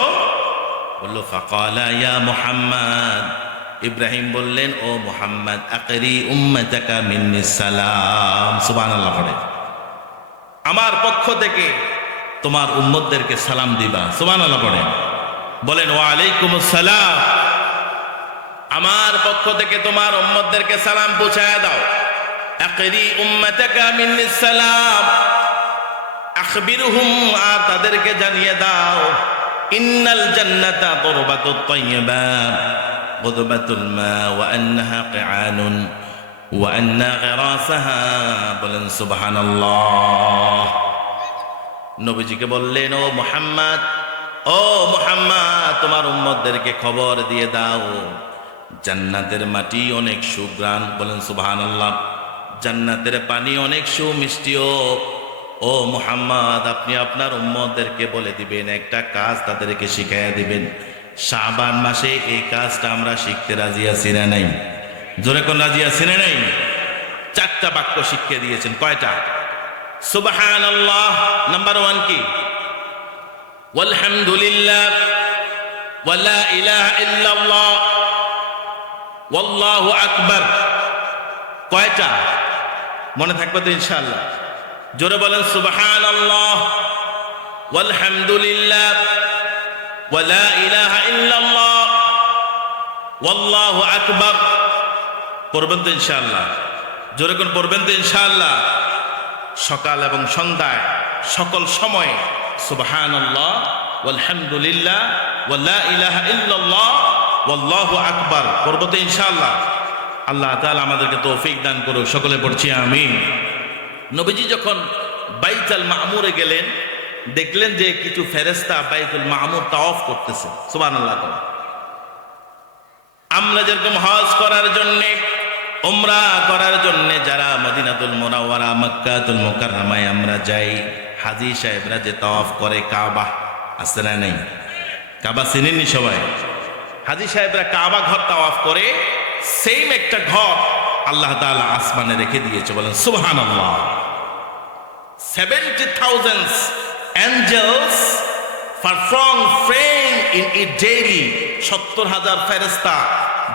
বলল ফাকালা ইয়া মুহাম্মদ। ইব্রাহিম বললেন, ও মুহাম্মদ, আকরি উম্মাতাকা মিন্নি সালাম। সুবহানাল্লাহ পড়ে। আমার পক্ষ থেকে তোমার উম্মতদেরকে সালাম দিবা। সুবহানাল্লাহ পড়ে। বলেন ওয়া আলাইকুমুস সালাম। আমার পক্ষ থেকে তোমার উম্মতদেরকে সালাম পৌঁছায় দাও। আকরি উম্মাতাকা মিন্নিস সালাম, আখবিরহুম, আর তাদেরকে জানিয়ে দাও, ইন্নাল জান্নাতা তুরবাতুত তাইয়্যিবা গুদবাতুল মা ওয়া আন্নাহা কিআনুন ওয়া আন্না গিরাসাহা। বলেন সুবহানাল্লাহ। নবীজিকে বললেন, ও মুহাম্মদ, ও মুহাম্মদ, তোমার উম্মতদেরকে খবর দিয়ে দাও, জান্নাতের মাটি অনেক সুঘ্রাণ। বলেন সুবহানাল্লাহ। জান্নাতের পানি অনেক সুমিষ্টিও। ও মুহাম্মদ, আপনি আপনার উম্মতদেরকে বলে দিবেন, একটা কাজ তাদেরকে শিখাইয়া দিবেন। শাবান মাসে এই কাজটা আমরা শিখতে রাজি আছি না নাই? জোরে কোন রাজি আছি না নাই? 4টা বাক্য শিখিয়ে দিয়েছেন। কয়টা? সুবহানাল্লাহ নাম্বার 1 কি? ওয়ালহামদুলিল্লাহ ওয়া লা ইলাহা ইল্লাল্লাহ ওয়াল্লাহু আকবার। কয়টা মনে থাকবে তো ইনশাআল্লাহ? জোরে বলেন সুবহানাল্লাহ ওয়ালহামদুলিল্লাহ ওয়া লা ইলাহা ইল্লাল্লাহ ওয়াল্লাহু আকবার। পড়বেন তো ইনশাআল্লাহ? জোরে কোন পড়বেন তো ইনশাআল্লাহ? সকাল এবং সন্ধ্যায় সকল সময় সুবহানাল্লাহ ওয়ালহামদুলিল্লাহ ওয়া লা ইলাহা ইল্লাল্লাহ ওয়াল্লাহু আকবার পড়ব তো ইনশাআল্লাহ। আল্লাহ তাআলা আমাদেরকে তৌফিক দান করুক। সকলে পড়ছি আমিন। নবীজি যখন বাইতুল মামুরে গেলেন, দেখলেন যে কিছু ফেরেশতা বাইতুল মামুর তাওয়াফ করতেছে। সুবহানাল্লাহ। আমরা যেরকম হজ করার জন্যে, উমরা করার জন্য যারা মদিনাতুল মুনাওয়ারা মক্কাতুল মুকাররমায় আমরা যাই, হাজী সাহেবরা যে তাওয়াফ করে কাবা, আছে না নাই? কাবা চিনেননি সবাই? হাজী সাহেবরা কাবা ঘর তাওয়াফ করে, সেম একটা ঘর আল্লাহ তাআলা আসমানে রেখে দিয়েছে। বলেন সুবহানাল্লাহ। 70,000 angels perform praying in it daily. 70,000 ফেরেশতা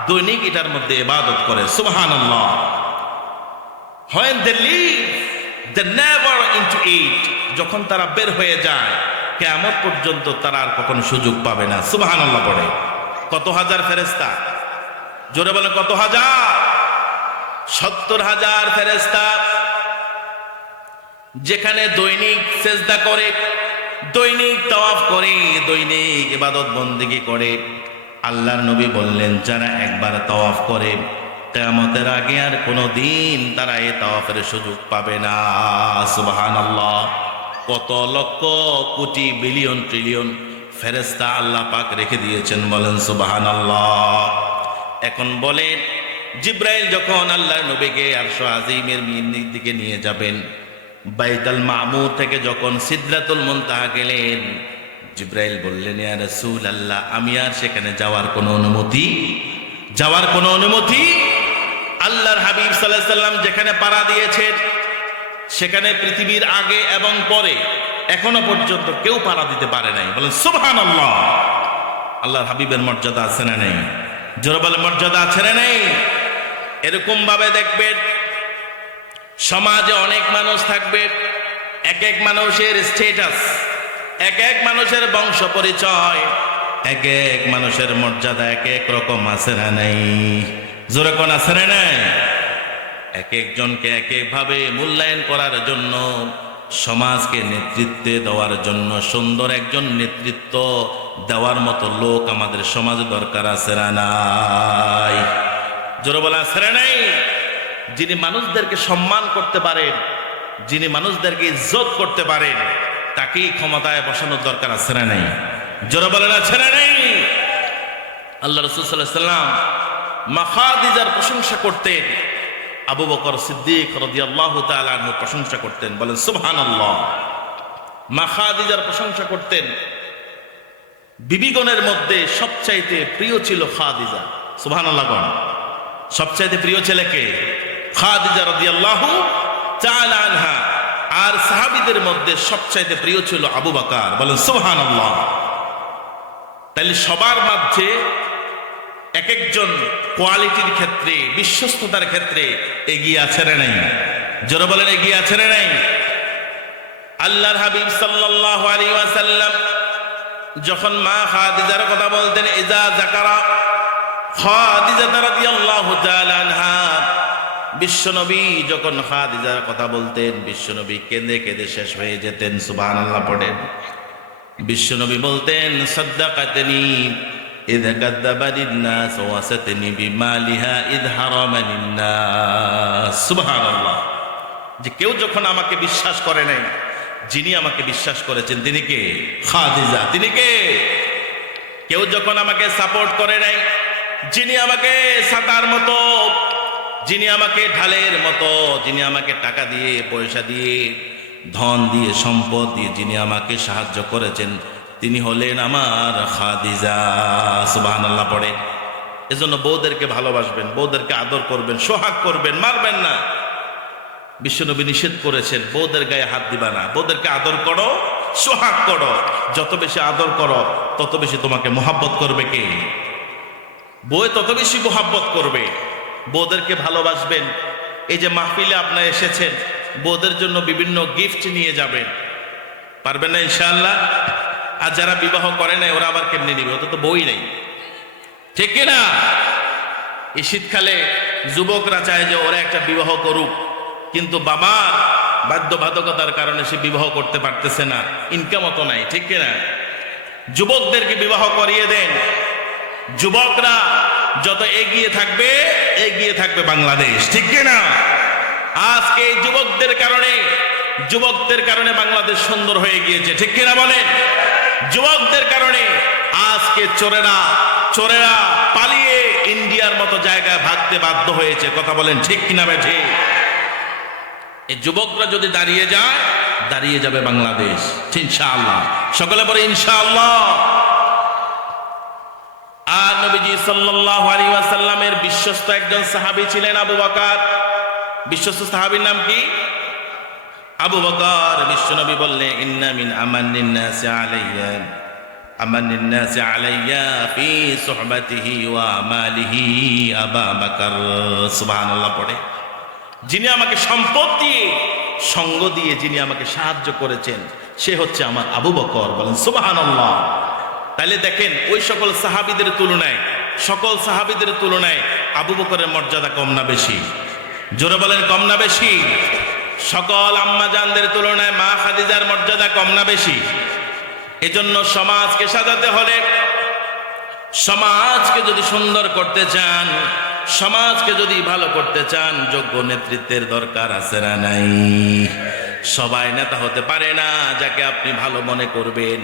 দৈনিক এটার মধ্যে ইবাদত করে। সুবহানাল্লাহ। When they leave, they never into it. যখন তারা বের হয়ে যায়, কিয়ামত পর্যন্ত তারা আর কখনো সুযোগ পাবে না। সুবহানাল্লাহ পড়ে। কত হাজার ফেরেশতা? জোরে বলে কত হাজার? 70,000 ফেরেশতা, যেখানে দৈনিক সেজদা করে, দৈনিক তাওয়াফ করে, দৈনিক ইবাদত বন্দেগী করে। আল্লাহর নবী বললেন, যারা একবার তাওয়াফ করে, কিয়ামতের আগে আর কোনো দিন তারা এই তাওয়াফের সুযোগ পাবে না। সুবহানাল্লাহ। কত লক্ষ কোটি বিলিয়ন ট্রিলিয়ন ফেরেশতা আল্লাহ পাক রেখে দিয়েছেন। বলেন সুবহানাল্লাহ। এখন বলেন, জিব্রাইল যখন আল্লাহর নবীকে আরশ আজিমের দিকে নিয়ে যাবেন, বাইতুল মামুর থেকে যখন সিদরাতুল মুনতাহা গেলেন, জিব্রাইল বললেন, ইয়া রাসূলুল্লাহ, আমি আর সেখানে যাওয়ার কোনো অনুমতি আল্লাহর হাবিব সাল্লাল্লাহু আলাইহি সাল্লাম যেখানে পাড়া দিয়েছেন, সেখানে পৃথিবীর আগে এবং পরে এখনো পর্যন্ত কেউ পাড়া দিতে পারে নাই। বলেন সুবহানাল্লাহ। আল্লাহর হাবিবের মর্যাদা আছে না নেই? জোরে বলে মর্যাদা আছে না নেই? এরকম ভাবে দেখবেন, সমাজে অনেক মানুষ থাকবে, এক এক মানুষের স্ট্যাটাস, এক এক মানুষের বংশ পরিচয়, এক এক মানুষের মর্যাদা এক এক রকম আছে না নাই? জোরে কোন আছে না নাই? এক একজনকে এক এক ভাবে মূল্যায়ন করার জন্য, সমাজকে নেতৃত্বে দেওয়ার জন্য সুন্দর একজন নেতৃত্ব দেওয়ার মতো লোক আমাদের সমাজে দরকার আছে না নাই? জোরে বলা আছে না নাই? যিনি মানুষদেরকে সম্মান করতে পারেন, যিনি মানুষদেরকে ইজ্জত করতে পারেন, তাকেই ক্ষমতায় বসানোর দরকার আছে না নাই? জোরে বলেন আছে না নাই? আল্লাহ রাসূল সাল্লাল্লাহু আলাইহি সাল্লাম মা খাদিজার প্রশংসা করতেন, আবু বকর সিদ্দিক রাদিয়াল্লাহু তাআলা আনহু প্রশংসা করতেন। বলেন সুবহানাল্লাহ। মা খাদিজার প্রশংসা করতেন। বিবিগণের মধ্যে সবচাইতে প্রিয় ছিল খাদিজা। সুবহানাল্লাহ। সবচাইতে প্রিয় ছেলে কে? খাদিজা রাদিয়াল্লাহু তাআলা আনহা। আর সাহাবীদের মধ্যে সবচাইতে প্রিয় ছিল আবু বকর। বলেন সুবহানাল্লাহ। তাহলে সবার মাঝে এক একজন কোয়ালিটির ক্ষেত্রে, বিশ্বস্ততার ক্ষেত্রে এগিয়ে আছে না নাই? জোরে বলেন এগিয়ে আছে না নাই? আল্লাহর হাবিব সাল্লাল্লাহু আলাইহি ওয়াসাল্লাম যখন মা খাদিজার কথা বলতেন, ইজা যাকারা খাদিজা রাদিয়াল্লাহু তাআলা আনহা, বিশ্বনবী যখন খাদিজার কথা বলতেন বিশ্বনবী কেঁদে কেঁদে শেষ হয়ে যেতেন। সুবহানাল্লাহ পড়েন। বিশ্বনবী বলতেন সাদ্দাকাতনি ইয কাযাবানিন নাস ওয়া সাতনি বিমালিহা ইয হারামানিন নাস। সুবহানাল্লাহ। যে কেউ যখন আমাকে বিশ্বাস করে নাই, যিনি আমাকে বিশ্বাস করেছেন তিনি কে? খাদিজা। তিনি কে? কেউ যখন আমাকে সাপোর্ট করে নাই, যিনি আমাকে ছাতার মতো, যিনি আমাকে ঢালের মতো, যিনি আমাকে টাকা দিয়ে পয়সা দিয়ে ধন দিয়ে সম্পদ দিয়ে যিনি আমাকে সাহায্য করেছেন তিনি হলেন আমার খাদিজা। সুবহানাল্লাহ পড়ে। এজন্য বউদেরকে ভালোবাসবেন, বউদেরকে আদর করবেন, সোহাগ করবেন, মারবেন না। বিশ্বনবী নিষেধ করেছেন বউদের গায়ে হাত দিবা না, বউদেরকে আদর করো, সোহাগ করো। যত বেশি আদর করো তত বেশি তোমাকে মোহাব্বত করবে কে? বউ তত বেশি মোহাব্বত করবে। বউদেরকে ভালোবাসবেন। এই যে মাহফিলে আপনারা এসেছেন, বউদের জন্য বিভিন্ন গিফট নিয়ে যাবেন, পারবেন না ইনশাআল্লাহ? আর যারা বিবাহ করে নাই ওরা আবার কেমনে নিবে? ওদের তো বই নেই, ঠিক কিনা? এই শীতকালে যুবকরা চায় যে ওরা একটা বিবাহ করুক, কিন্তু বাবার বাধ্যবাধকতার কারণে সে বিবাহ করতে পারতেছে না, ইনকাম অত নাই, ঠিক কিনা? যুবকদেরকে বিবাহ করিয়ে দেন। যুবকরা যত এগিয়ে থাকবে বাংলাদেশ, ঠিক কিনা? আজকে এই যুবকদের কারণে বাংলাদেশ সুন্দর হয়ে গিয়েছে, ঠিক কিনা বলেন? যুবকদের কারণে আজকে চোরেরা পালিয়ে ইন্ডিয়ার মতো জায়গায় ভাগতে বাধ্য হয়েছে, কথা বলেন ঠিক কিনা বেঠে? এই যুবকরা যদি দাঁড়িয়ে যাবে বাংলাদেশ ইনশাআল্লাহ। সকলে বলে ইনশাআল্লাহ। আর নবীজি সাল্লাল্লাহু আলাইহি ওয়াসাল্লামের বিশ্বস্ত একজন সাহাবী ছিলেন আবু বকর। বিশ্বস্ত সাহাবীর নাম কি? আবু বকর। বিশ্বনবী বললেন ইন্না মিন আমানিন নাসি আলাইয়া ফি সুহবাতিহি ওয়া মালিহি আবু বকর। সুবহানাল্লাহ পড়ে। যিনি আমাকে সম্পদ দিয়ে সঙ্গ দিয়ে যিনি আমাকে সাহায্য করেছেন সে হচ্ছে আমার আবু বকর। বলেন সুবহানাল্লাহ। তাহলে দেখেন ওই সকল সাহাবীদের তুলনায় আবু বকরের মর্যাদা কম না বেশি? জোরে বলেন কম না বেশি? সকল আম্মাজানদের তুলনায় মা খাদিজার মর্যাদা কম না বেশি? এজন্য সমাজকে সাজাতে হলে, সমাজকে যদি সুন্দর করতে চান, সমাজকে যদি ভালো করতে চান, যোগ্য নেতৃত্বের দরকার আছে না নাই? সবাই নেতা হতে পারে না। যাকে আপনি ভালো মনে করবেন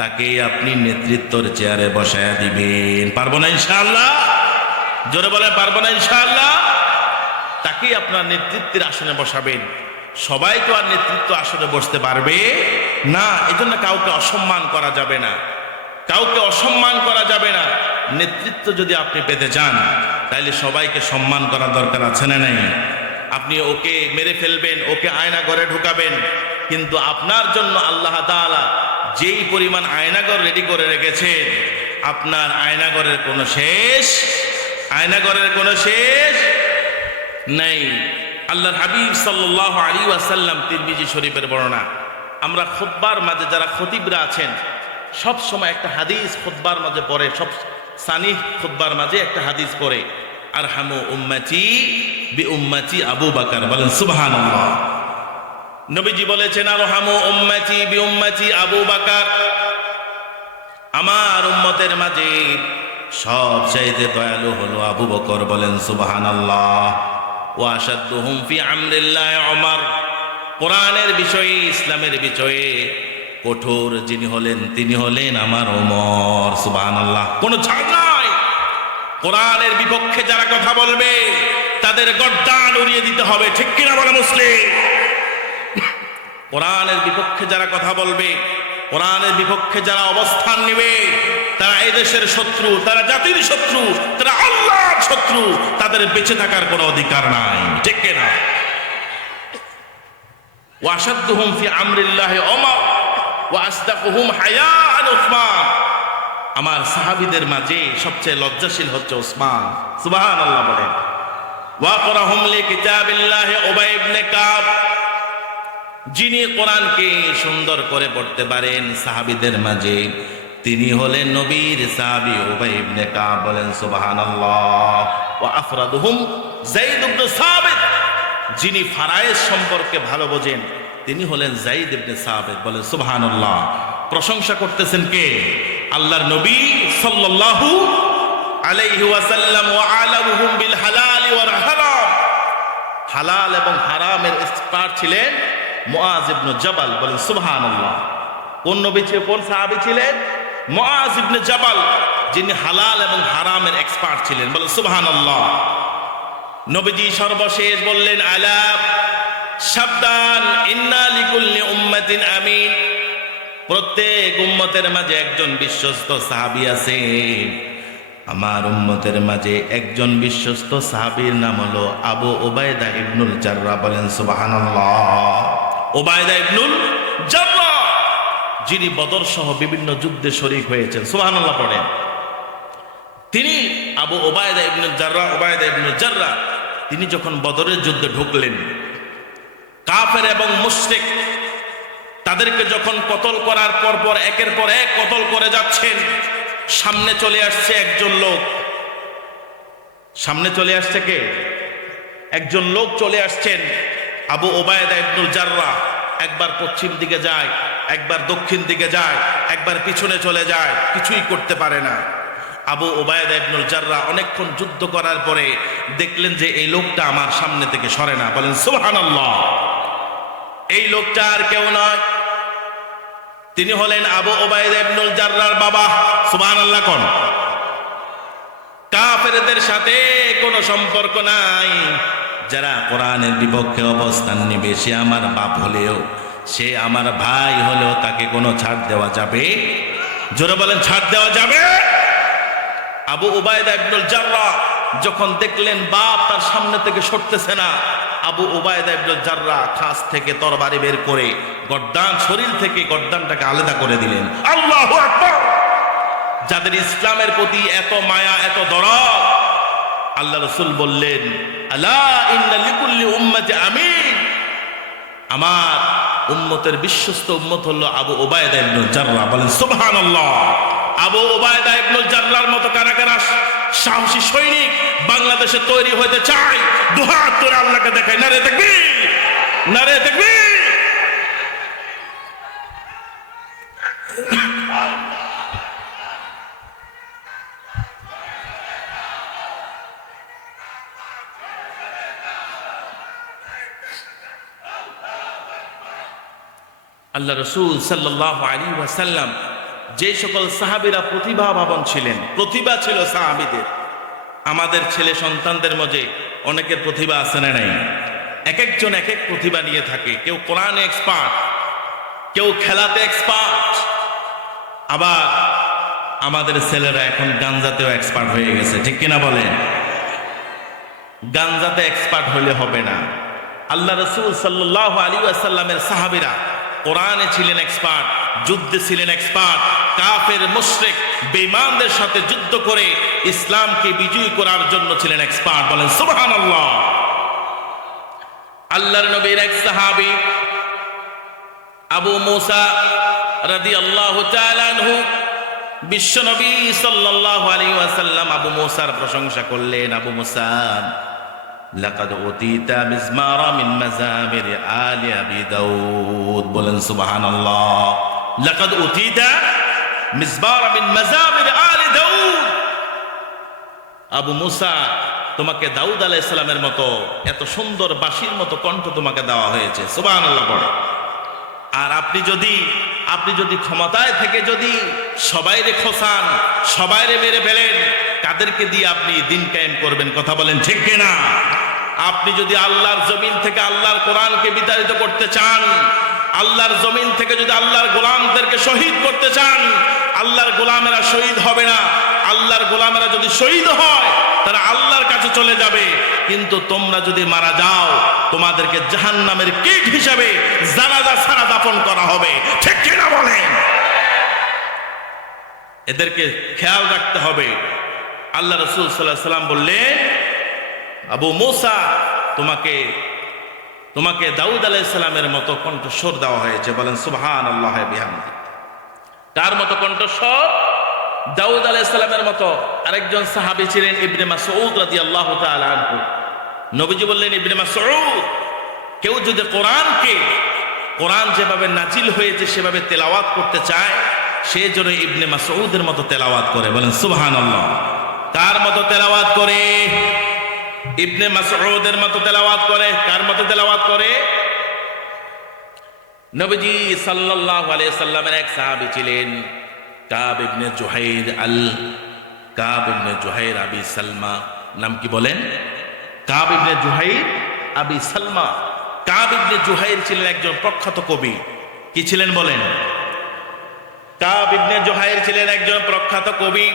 তাকে আপনি নেতৃত্বের চেয়ারে বসায়া দিবেন। পারবো না ইনশাআল্লাহ? জোরে বলে পারবো না ইনশাআল্লাহ? তাকে আপনার নেতৃত্বের আসনে বসাবেন। সবাই তো আর নেতৃত্ব আসনে বসতে পারবে না। এজন্য কাউকে অসম্মান করা যাবে না, কাউকে অসম্মান করা যাবে না। নেতৃত্ব যদি আপনি পেতে চান তাহলে সবাইকে সম্মান করা দরকার আছে না নাই? আপনি ওকে মেরে ফেলবেন, ওকে আয়নাঘরে ঢুকাবেন, কিন্তু আপনার জন্য আল্লাহ তাআলা যেই পরিমাণ আয়নাঘর রেডি করে রেখেছেন, আপনার আয়নাঘরের কোনো শেষ নাই। আল্লাহর হাবিব সাল্লাল্লাহু আলাইহি ওয়াসাল্লাম তিরমিজি শরীফের বর্ণনা। আমরা খুতবার মাঝে যারা খতিবরা আছেন সব সময় একটা হাদিস খুতবার মাঝে পড়ে, সব সানিহ খুতবার মাঝে একটা হাদিস পড়ে, আরহামু উম্মতি বি উম্মতি আবু বকর। বলেন সুবহানাল্লাহ। নবীজি বলেছেন আরহামু উম্মতি বি উম্মতি আবু বকর। আমার উম্মতের মাঝে সবচাইতে দয়ালু হলো আবু বকর। বলেন সুবহানাল্লাহ। ওয়া আশাদ্দুহুম ফি আমরিল্লাহ ওমর। কোরআনের বিষয়ে, ইসলামের বিষয়ে কঠোর যিনি হলেন তিনি হলেন আমার ওমর। সুবহানাল্লাহ। কোনো ছাড় নাই। কোরআনের বিপক্ষে যারা কথা বলবে তাদের গর্দান উড়িয়ে দিতে হবে, ঠিক কিনা বলে মুসলিম? কোরআনের বিপক্ষে যারা কথা বলবে, কোরআনের বিপক্ষে যারা অবস্থান নেবে, তারা এই দেশের শত্রু, তারা জাতির শত্রু, তারা আল্লাহর শত্রু। তাদের বেঁচে থাকার কোনো অধিকার নাই, ঠিক কিনা? ওয়া আশাদ্দুহুম ফি আমরিল্লাহি ওমর ওয়া আসদাকুহুম হায়াআন উসমান। আমার সাহাবীদের মাঝে সবচেয়ে লজ্জাশীল হচ্ছে উসমান। সুবহানাল্লাহ বলেন। ওয়া আকরাহুম লিকিতাবিল্লাহি উবাই ইবনে কাব। যিনি কোরআনকে সুন্দর করে পড়তে পারেন সাহাবীদের মাঝে তিনি হলেন নবীর সাহাবী উবাই ইবনে কাব। বলেন সুবহানাল্লাহ। ওয়া আফরাদুহুম যায়েদ ইবনে সাবিত, যিনি ফারায়েজ সম্পর্কে ভালো বোঝেন তিনি হলেন যায়েদ ইবনে সাবিত। বলেন সুবহানাল্লাহ। প্রশংসা করতেছেন কে? আল্লাহর নবী সাল্লাল্লাহু আলাইহি ওয়াসাল্লাম। ওয়া আলামুহুম বিল হালাল ওয়াল হারাম, হালাল এবং হারামের এক্সপার্ট ছিলেন মুআজ ইবনে জাবাল। বলেন সুবহানাল্লাহ। কোন নবী ছিলেন, কোন সাহাবী ছিলেন? মুআজ ইবনে জাবাল, যিনি হালাল এবং হারামের এক্সপার্ট ছিলেন। বলেন সুবহানাল্লাহ। নবীজি সর্বশেষ বললেন, আলা সাবধান, ইন্না লিকুল্লি উম্মাতিন আমিন, প্রত্যেক উম্মতের মাঝে একজন বিশ্বস্ত সাহাবী আছে। আমার উম্মতের মাঝে একজন বিশ্বস্ত সাহাবীর নাম হলো আবু উবাইদা ইবনুল জাররাহ। বলেন সুবহানাল্লাহ। উবাইদা ইবনুল জাররাহ, যিনি বদর সহ বিভিন্ন যুদ্ধে শরীক হয়েছেন। সুবহানাল্লাহ পড়েন। তিনি আবু উবাইদা ইবনুল জাররাহ, উবাইদা ইবনুল জাররাহ, তিনি যখন বদরের যুদ্ধে ঢুকলেন, কাফের এবং মুশরিক তাদেরকে যখন কতল করার পর একের পর এক কতল করে যাচ্ছেন, সামনে চলে আসছে একজন লোক। সামনে চলে আসছে কে? একজন লোক চলে আসছেন। আবু উবাইদা ইবনুল জাররাহ একবার পশ্চিম দিকে যায়, একবার দক্ষিণ দিকে যায়, একবার পিছনে চলে যায়, কিছুই করতে পারে না। আবু উবাইদা ইবনুল জাররাহ অনেকক্ষণ যুদ্ধ করার পরে দেখলেন যে এই লোকটা আমার সামনে থেকে সরে না। বলেন সুবহানাল্লাহ। এই লোকটা আর কেউ নয়, তিনি হলেন আবু উবাইদা ইবনুল জাররাহর বাবা। সুবহানাল্লাহ কোন? কাফেরদের সাথে কোনো সম্পর্ক নাই, যারা কোরআনের বিপক্ষে অবস্থান নেবে সে আমার বাপ হলেও, সে আমার ভাই হলেও তাকে কোনো ছাড় দেওয়া যাবে? জোরে বলেন, ছাড় দেওয়া যাবে? আবু উবাইদা ইবনুল জাররাহ যখন দেখলেন বাপ তার সামনে থেকে সরতেছে না, আবু উবাইদা ইবনুল জাররাহ খাস থেকে তরবারি বের করে গর্দান, শরীর থেকে গর্দানটাকে আলাদা করে দিলেন। আল্লাহু আকবার। যাদের ইসলামের প্রতি এত মায়া, এত দরদ, আল্লাহ রাসূল বললেন, আলা ইন্না লিকুল্লি উম্মাতি আমিন, আমার উম্মতের বিশ্বস্ত উম্মত হলো আবু উবাইদা ইবনুল জাররাহ। বলেন সুবহানাল্লাহ। আবু উবাইদা ইবনুল জাররাহর মতো কারা কারা সাহসী সৈনিক বাংলাদেশে তৈরি হতে চায়? দুহাত তুলে আল্লাহকে দেখায়, নারে তাকবীর, নারে তাকবীর। আল্লাহ রাসূল সাল্লাল্লাহু আলাইহি ওয়াসাল্লাম যে সকল সাহাবীরা প্রতিভাবান ছিলেন, প্রতিভা ছিল সাহাবীদের। আমাদের ছেলে সন্তানদের মধ্যে অনেকের প্রতিভা আছে না নাই? এক একজন এক এক প্রতিভা নিয়ে থাকে। কেউ কোরআনে এক্সপার্ট, কেউ খেলাতে এক্সপার্ট, আবার আমাদের ছেলেরা এখন গাঞ্জাতেও এক্সপার্ট হয়ে গেছে। ঠিক কিনা বলেন? গাঞ্জাতে এক্সপার্ট হলে হবে না। আল্লাহ রাসূল সাল্লাল্লাহু আলাইহি ওয়াসাল্লামের সাহাবীরা কোরআনে ছিলেন এক্সপার্ট, যুদ্ধে ছিলেন এক্সপার্ট, কাফের মুশরিক বেঈমানদের সাথে যুদ্ধ করে ইসলামকে বিজয়ী করার জন্য ছিলেন এক্সপার্ট। বলেন সুবহানাল্লাহ। আল্লাহর নবীর এক সাহাবী আবু মুসা রাদিয়াল্লাহু তাআলা আনহু, বিশ্ব নবী সাল্লাল্লাহু আলাইহি ওয়াসাল্লাম আবু মুসার প্রশংসা করলেন। আবু মুসা, লাকাদ উতিতা মিজমারা মিন মাজামির আলি আবি দাউদ। বলেন সুবহানাল্লাহ। লাকাদ উতিতা মিজমারা মিন মাজামির আলি দাউদ। আবু মুসা, তোমাকে দাউদ আলাইহিস সালামের মতো এত সুন্দর বাঁশির মতো কণ্ঠ তোমাকে দেওয়া হয়েছে। সুবহানাল্লাহ পড়ে। আর আপনি যদি ক্ষমতায় থেকে যদি সবাইরে খোসান, সবাইরে মেরে ফেলেন, কাদেরকে দিয়ে আপনি দিন কায়েম করবেন? কথা বলেন ঠিক কিনা? আপনি যদি আল্লাহর জমিন থেকে আল্লাহর কোরআনকে বিতাড়িত করতে চান, আল্লাহর জমিন থেকে যদি আল্লাহর গোলামদেরকে শহীদ করতে চান, আল্লাহর গোলামেরা শহীদ হবে না। আল্লাহর গোলামেরা যদি শহীদ হয় তারা আল্লাহর কাছে চলে যাবে, কিন্তু তোমরা যদি মারা যাও তোমাদেরকে জাহান্নামের কীট হিসাবে জানাজা ছাড়া দাফন করা হবে। ঠিক কিনা বলেন? এদেরকে খেয়াল রাখতে হবে। আল্লাহ রাসূল সাল্লাল্লাহু আলাইহি ওয়াসাল্লাম বললেন, আবু মুসা, তোমাকে দাউদ আলাইহিস সালামের মতো কণ্ঠস্বর দেওয়া হয়েছে। বলেন সুবহানাল্লাহ বিহামদিহি। কার মতো কণ্ঠস্বর? দাউদ আলাইহিস সালামের মতো আরেকজন সাহাবী ছিলেন ইবনে মাসউদ রাদিয়াল্লাহু তাআলা আনহু। নবীজি বললেন, ইবনে মাসউদ, কেউ যদি কোরআন যেভাবে নাজিল হয়েছে সেভাবে তেলাওয়াত করতে চায়, সে যেন ইবনে মাসউদের মতো তেলাওয়াত করে। বলেন সুবহানাল্লাহ। কার মতো তেলাওয়াত করে? ইবনে মাসউদের মতো তেলাওয়াত করে। কার মতো তেলাওয়াত করে? নবীজি সাল্লাল্লাহু আলাইহি সাল্লামের এক সাহাবী ছিলেন কাব ইবনে জুহাইর আবি সালমা। নাম কি বলেন? কাব ইবনে জুহাইর আবি সালমা। কাব ইবনে জুহাইর ছিলেন একজন প্রখ্যাত কবি। কি ছিলেন বলেন? কাব ইবনে জুহাইর ছিলেন একজন প্রখ্যাত কবি।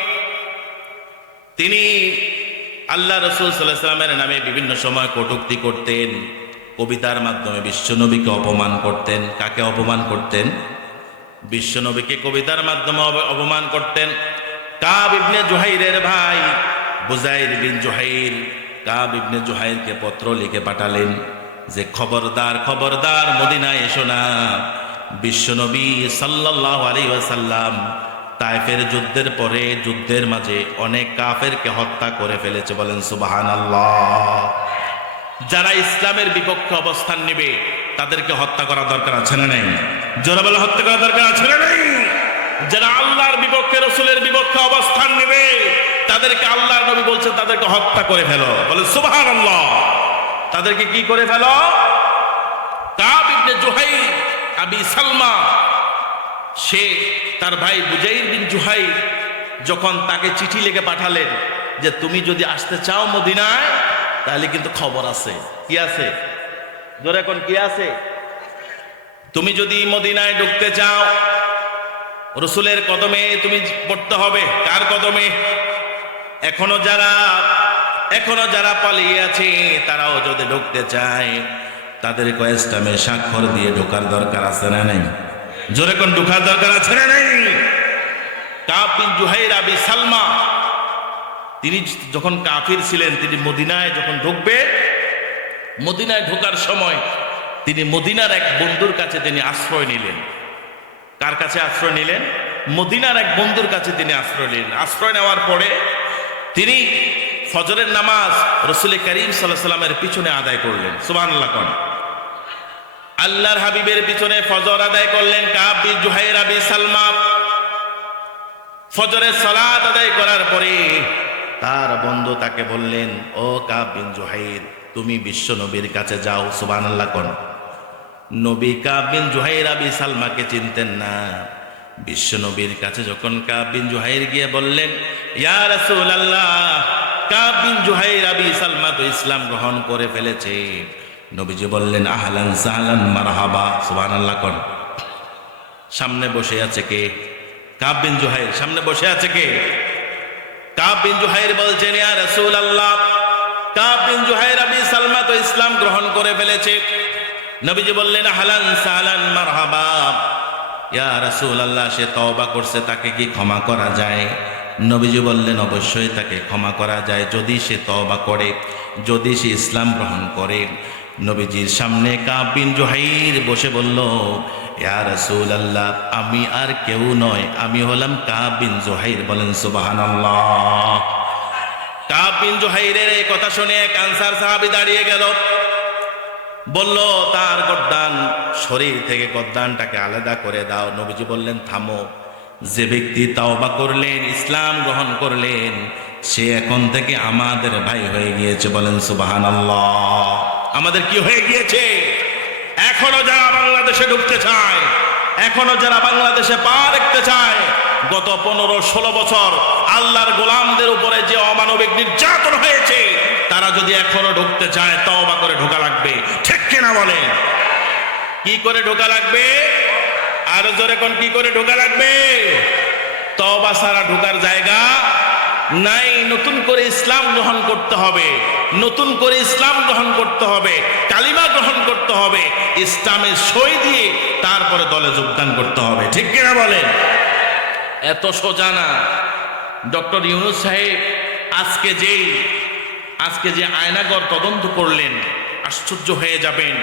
তিনি আল্লাহ রাসূল সাল্লাল্লাহু আলাইহি ওয়াসাল্লামের নামে বিভিন্ন সময় কটূক্তি করতেন, কবিতার মাধ্যমে বিশ্বনবীকে অপমান করতেন। কাকে অপমান করতেন? বিশ্বনবীকে কবিতার মাধ্যমে অপমান করতেন। কাব ইবনে জুহাইরের ভাই বুজাইর বিন জুহাইর কাব ইবনে জুহাইরকে পত্র লিখে পাঠালেন যে খবরদার মদিনায় এসো না। বিশ্বনবী সাল্লাল্লাহু আলাইহি ওয়াসাল্লাম তায়েফের যুদ্ধের পরে যুদ্ধের মাঝে অনেক কাফেরকে হত্যা করে ফেলেছে। বলেন সুবহানাল্লাহ। যারা ইসলামের বিপক্ষে অবস্থান নেবে তাদেরকে হত্যা করা দরকার আছে না নাই? জোরে বলে, হত্যা করা দরকার আছে না নাই? যারা আল্লাহর বিপক্ষে, রাসূলের বিপক্ষে অবস্থান নেবে তাদেরকে আল্লাহর নবী বলছেন তাদেরকে হত্যা করে ফেলো। বলে সুবহানাল্লাহ। তাদেরকে কি করে ফেলো? কাব ইবনে জুহাইর আবি সালমা, সে তার ভাই বুজাইর বিন জুহাইর যখন তাকে চিঠি লিখে পাঠালেন যে তুমি যদি আসতে চাও মদিনায়, তাহলে কিন্তু খবর আছে। কি আছে? জোরে কোন, কি আছে? তুমি যদি মদিনায় ঢুকতে চাও, রাসূলের কদমে তুমি পড়তে হবে। কার কদমে? এখনো যারা পালিয়ে আছে তারাও যদি ঢুকতে চায়, তাদের ইসলামে স্বাক্ষর দিয়ে ঢোকার দরকার আছে না নাই? জোরে কোন, ঢোকার দরকার আছে না নাই? কাব বিন জুহাইর আবি সালমা, তিনি যখন কাফির ছিলেন, তিনি মদিনায় যখন ঢুকবে, মদিনায় ঢোকার সময় তিনি মদিনার এক বন্ধুর কাছে তিনি আশ্রয় নিলেন। কার কাছে আশ্রয় নিলেন? মদিনার এক বন্ধুর কাছে তিনি আশ্রয় নিলেন। আশ্রয় নেওয়ার পরে তিনি ফজরের নামাজ রাসূল করিম সাল্লাল্লাহু আলাইহি ওয়াসাল্লামের পিছনে আদায় করলেন। সুবহানাল্লাহ কোন। আল্লাহর হাবিবের পিছনে ফজর আদায় করলেন কাব বিন জুহাইর আবি সালমা। ফজরের সালাত আদায় করার পরে তার বন্ধু তাকে বললেন, ও কাব বিন জুহাইর, তুমি বিশ্ব নবীর কাছে যাও। সুবহানাল্লাহ কোন। নবী কাব বিন জুহাইর আবি সালমাকে চিনতেন না। বিশ্ব নবীর কাছে যখন কাব বিন জুহাইর গিয়ে বললেন, ইয়া রাসূলুল্লাহ, কাব বিন জুহাইর আবি সালমা তো ইসলাম গ্রহণ করে ফেলেছে। নবীজি বললেন, আহলান সাহলান মারহাবা। সুবহানাল্লাহ কোন। সামনে বসে আছে কে? কাব বিন জুহাইর। সামনে বসে আছে কে? কাব বিন জুহাইর বলছেন, ইয়া রাসূলুল্লাহ, কাব বিন জুহাইর আবি সালমা তো ইসলাম গ্রহণ করে ফেলেছে। নবীজি বললেন, আহলান সাহলান মারহাবা। ইয়া রাসূলুল্লাহ, সে তওবা করছে, তাকে কি ক্ষমা করা যায়? নবীজি বললেন, অবশ্যই তাকে ক্ষমা করা যায় যদি সে তওবা করে, যদি সে ইসলাম গ্রহণ করে। নবীজির সামনে কাব বিন জুহাইর বসে বলল, ইয়া রাসূলুল্লাহ, আমি আর কেউ নয়, আমি হলাম কাব বিন জুহাইর। বলেন সুবহানাল্লাহ। কাব বিন জুহাইরের এই কথা শুনে এক আনসার সাহাবী দাঁড়িয়ে গেল, বলল, তার গর্দান, শরীর থেকে গর্দানটাকে আলাদা করে দাও। নবীজি বললেন, থামো। যে ব্যক্তি তাওবা করলেন, ইসলাম গ্রহণ করলেন, সে এখন থেকে আমাদের ভাই হয়ে গিয়েছে। বলেন সুবহানাল্লাহ। আমাদের কি হয়ে গিয়েছে? এখনো যারা বাংলাদেশে ঢুকতে চায়, এখনো যারা বাংলাদেশে পা রাখতে চায়, গত 15-16 বছর আল্লাহর গোলামদের উপরে যে অমানবিক নির্যাতন হয়েছে, তারা যদি এখনো ঢুকতে চায়, তওবা করে ঢোকা লাগবে। ঠিক কিনা বলেন? কি করে ঢোকা লাগবে? আর জোরে কোন, কি করে ঢোকা লাগবে? তওবা ছাড়া ঢোকার জায়গা নাই। নতুন করে ইসলাম গ্রহণ করতে হবে, নতুন করে ইসলাম গ্রহণ করতে হবে, কালিমা গ্রহণ করতে হবে, ইসলামের সই দিয়ে তারপরে দলে যোগদান করতে হবে। ঠিক কিনা বলেন? এত সোজা না। ডক্টর ইউনূস সাহেব আজকে যে আয়নাগর তদন্ত করলেন, আশ্চর্য হয়ে যাবেন।